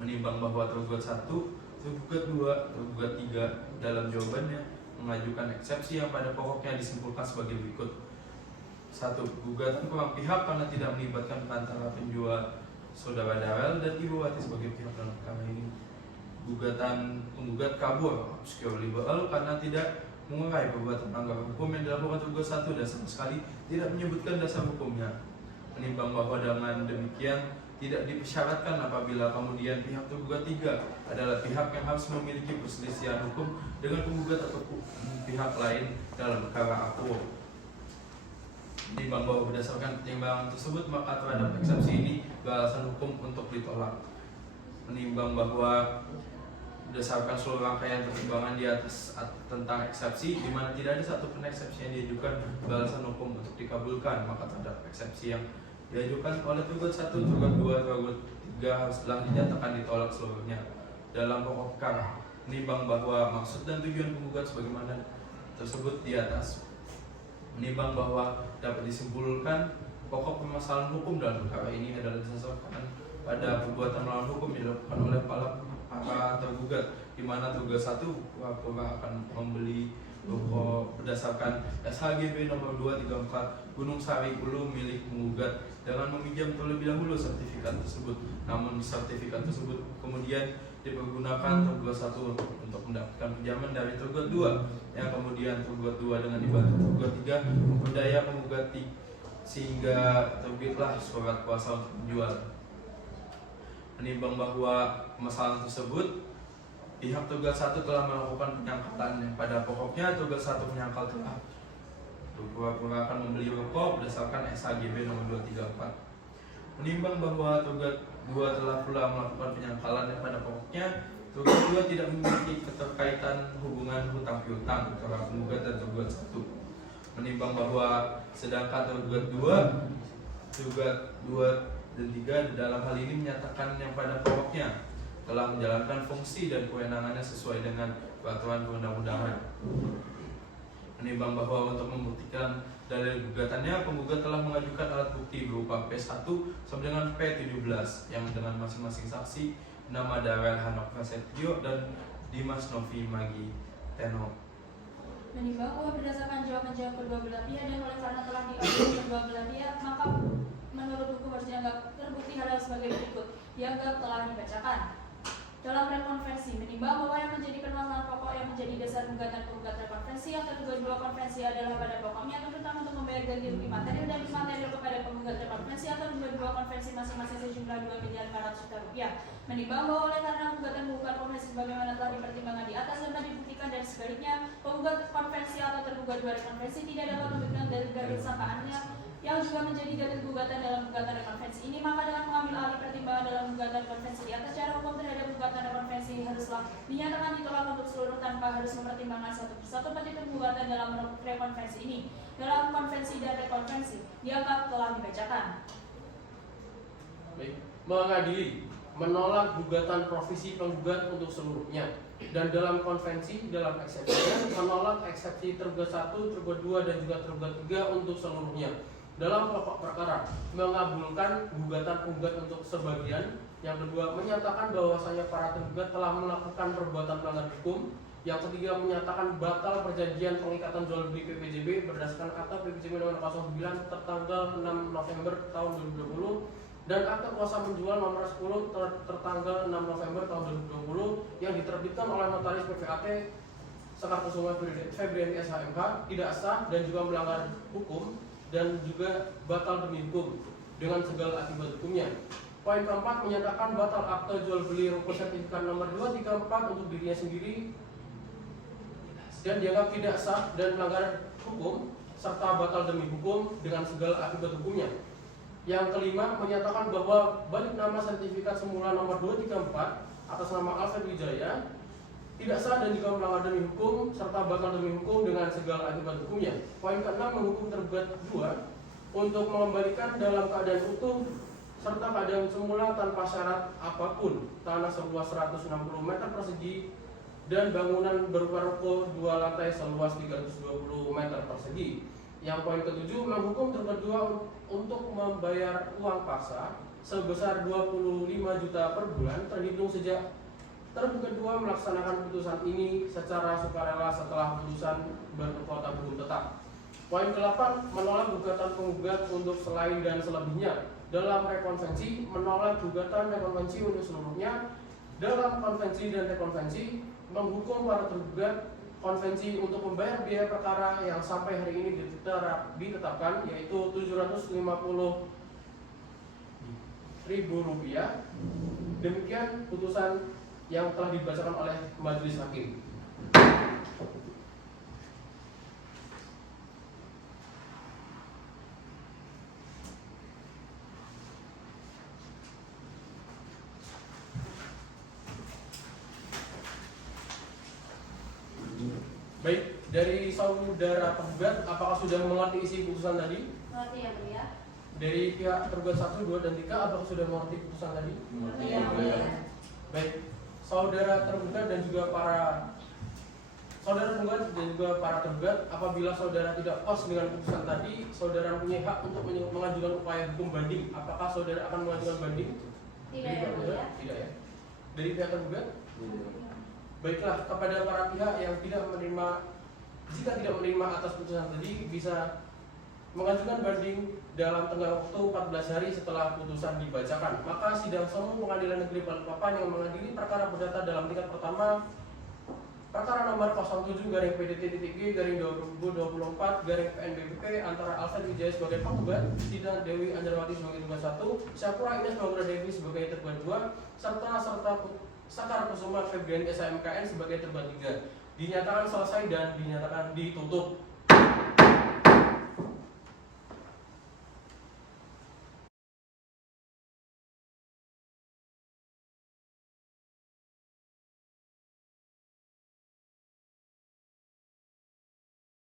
Menimbang bahwa tergugat 1, tergugat 2, tergugat 3 dalam jawabannya mengajukan eksepsi yang pada pokoknya disimpulkan sebagai berikut. 1. Gugatan kurang pihak karena tidak melibatkan antara penjual saudara Darel dan Ibu Wati sebagai pihak dalam perkara ini. Gugatan penggugat kabur obscure liberal karena tidak mengurai perbuatan melanggar hukum yang dilakukan tergugat 1 dan sama sekali tidak menyebutkan dasar hukumnya. Menimbang bahwa dengan demikian tidak dipersyaratkan apabila kemudian pihak tergugat 3 adalah pihak yang harus memiliki perselisihan hukum dengan penggugat atau pihak lain dalam perkara aku. Menimbang bahwa berdasarkan pertimbangan tersebut maka terhadap eksepsi ini beralasan hukum untuk ditolak. Menimbang bahwa berdasarkan seluruh rangkaian pertimbangan di atas tentang eksepsi di mana tidak ada satu pun eksepsi yang diajukan beralasan hukum untuk dikabulkan, maka terhadap eksepsi yang diajukan oleh tergugat 1, tergugat 2, tergugat 3 haruslah dinyatakan ditolak seluruhnya. Dalam pokok perkara, menimbang bahwa maksud dan tujuan penggugat sebagaimana tersebut di atas, menimbang bahwa dapat disimpulkan pokok permasalahan hukum dalam perkara ini adalah disasarkan pada perbuatan melawan hukum yang dilakukan oleh para tergugat, di mana tergugat 1 pura-pura akan membeli ruko berdasarkan SHGB nomor 234 Gunung Sari Ulu milik penggugat dengan meminjam terlebih dahulu sertifikat tersebut. Namun sertifikat tersebut kemudian dipergunakan tergugat 1 untuk mendapatkan pinjaman dari tergugat 2, yang kemudian tergugat 2 dengan dibantu tergugat 3 memperdaya penggugat sehingga terbitlah surat kuasa untuk menjual. Menimbang bahwa masalah tersebut pihak tergugat 1 telah melakukan penyangkalan yang pada pokoknya tergugat 1 menyangkal telah pura-pura akan membeli rokok berdasarkan SHGB nomor 234. Menimbang bahwa tergugat 2 telah pula melakukan penyangkalan yang pada pokoknya tergugat 2 tidak memiliki keterkaitan hubungan hutang piutang antara penggugat dan tergugat 1. Menimbang bahwa sedangkan tergugat 2, tergugat 2 dan 3 dalam hal ini menyatakan yang pada pokoknya telah menjalankan fungsi dan kewenangannya sesuai dengan peraturan perundang-undangan. Menimbang bahwa untuk membuktikan dalil gugatannya, penggugat telah mengajukan alat bukti berupa P1 sama dengan P17 yang dengan masing-masing saksi nama Darel Hanok Prasetyo dan Dimas Novi Magi Teno. Menimbang bahwa berdasarkan jawaban-jawaban kedua belah pihak dan oleh karena telah diajukan kedua belah pihak, maka menurut hukum harus dianggap terbukti hal sebagai berikut. Dianggap telah dibacakan. Dalam rekonvensi, menimbang bahwa yang menjadi permasalahan pokok yang menjadi dasar gugatan penggugat rekonvensi atau kedua konvensi adalah pada pokoknya tuntutan untuk membayar ganti rugi material dan imaterial kepada penggugat rekonvensi atau kedua konvensi masing-masing sejumlah Rp2.400.000. Menimbang bahwa oleh karena gugatan penggugat konvensi sebagaimana telah dipertimbangkan di atas dapat dibuktikan dari sebaliknya, penggugat konvensi atau tergugat dua rekonvensi tidak dapat membuktikan dalil sangkaannya yang juga menjadi dalil gugatan dalam gugatan rekonvensi ini, maka dengan mengambil alih pertimbangan dalam gugatan konvensi di atas, secara hukum terhadap gugatan rekonvensi haruslah dinyatakan ditolak untuk seluruh tanpa harus mempertimbangkan satu persatu petitum gugatan dalam rekonvensi ini. Dalam konvensi dan rekonvensi dianggap telah dibacakan. Baik. Mengadili, menolak gugatan provisi penggugat untuk seluruhnya, dan dalam konvensi dalam eksepsinya menolak eksepsi tergugat 1, tergugat 2 dan juga tergugat 3 untuk seluruhnya. Dalam pokok perkara, mengabulkan gugatan penggugat untuk sebagian. Yang kedua, menyatakan bahwasanya para tergugat telah melakukan perbuatan melanggar hukum. Yang ketiga, menyatakan batal perjanjian pengikatan jual beli PPJB berdasarkan akta PPJB nomor 09 tertanggal 6 November tahun 2020 dan akta kuasa menjual nomor 10 tertanggal 6 November tahun 2020 yang diterbitkan oleh notaris PPAT Sekartosungai Febriani SHMH tidak sah dan juga melanggar hukum dan juga batal demi hukum dengan segala akibat hukumnya. Poin keempat, menyatakan batal akte jual beli ruko sertifikat nomor 234 untuk dirinya sendiri dan dianggap tidak sah dan melanggar hukum serta batal demi hukum dengan segala akibat hukumnya. Yang kelima, menyatakan bahwa balik nama sertifikat semula nomor 234 atas nama Alfred Wijaya tidak sah dan juga melanggar demi hukum serta batal demi hukum dengan segala akibat hukumnya. Poin keenam, menghukum tergugat 2 untuk mengembalikan dalam keadaan utuh serta keadaan semula tanpa syarat apapun tanah seluas 160 meter persegi dan bangunan berupa ruko 2 lantai seluas 320 meter persegi. Yang poin ketujuh, menghukum tergugat 2 untuk membayar uang paksa sebesar 25 juta per bulan terhitung sejak tergugat 2 melaksanakan putusan ini secara sukarela setelah putusan berkekuatan hukum tetap. Poin ke-8, menolak gugatan penggugat untuk selain dan selebihnya. Dalam rekonvensi, menolak gugatan rekonvensi untuk seluruhnya. Dalam konvensi dan rekonvensi, menghukum para tergugat konvensi untuk membayar biaya perkara yang sampai hari ini ditetapkan, yaitu Rp750.000. Demikian putusan yang telah dibacakan oleh majelis hakim. Baik, dari saudara penggugat, apakah sudah mengerti isi putusan tadi? Mengerti ya mulia? Dari pihak tergugat 1, 2, dan 3, apakah sudah mengerti putusan tadi? Mengerti ya mulia? Baik, saudara tergugat dan juga para tergugat, apabila saudara tidak puas dengan putusan tadi, saudara mempunyai hak untuk mengajukan upaya hukum banding. Apakah saudara akan mengajukan banding? Tidak Dari ya pihak tergugat? mulia? Tidak ya. Dari pihak tergugat? Baiklah, kepada para pihak yang jika tidak menerima atas putusan tadi, bisa mengajukan banding dalam tenggang waktu 14 hari setelah putusan dibacakan. Maka sidang semu Pengadilan Negeri Balikpapan yang mengadili perkara perdata dalam tingkat pertama perkara nomor 07-PDT-G-2024-PNBP antara Alfred Wijaya sebagai penggugat, Sidang Dewi Anjarwati sebagai tergugat 1, Syapura Ines Maura Dewi sebagai tergugat 2, serta Sakar Kusuma Febrian SMKN sebagai tergugat 3 dinyatakan selesai dan dinyatakan ditutup.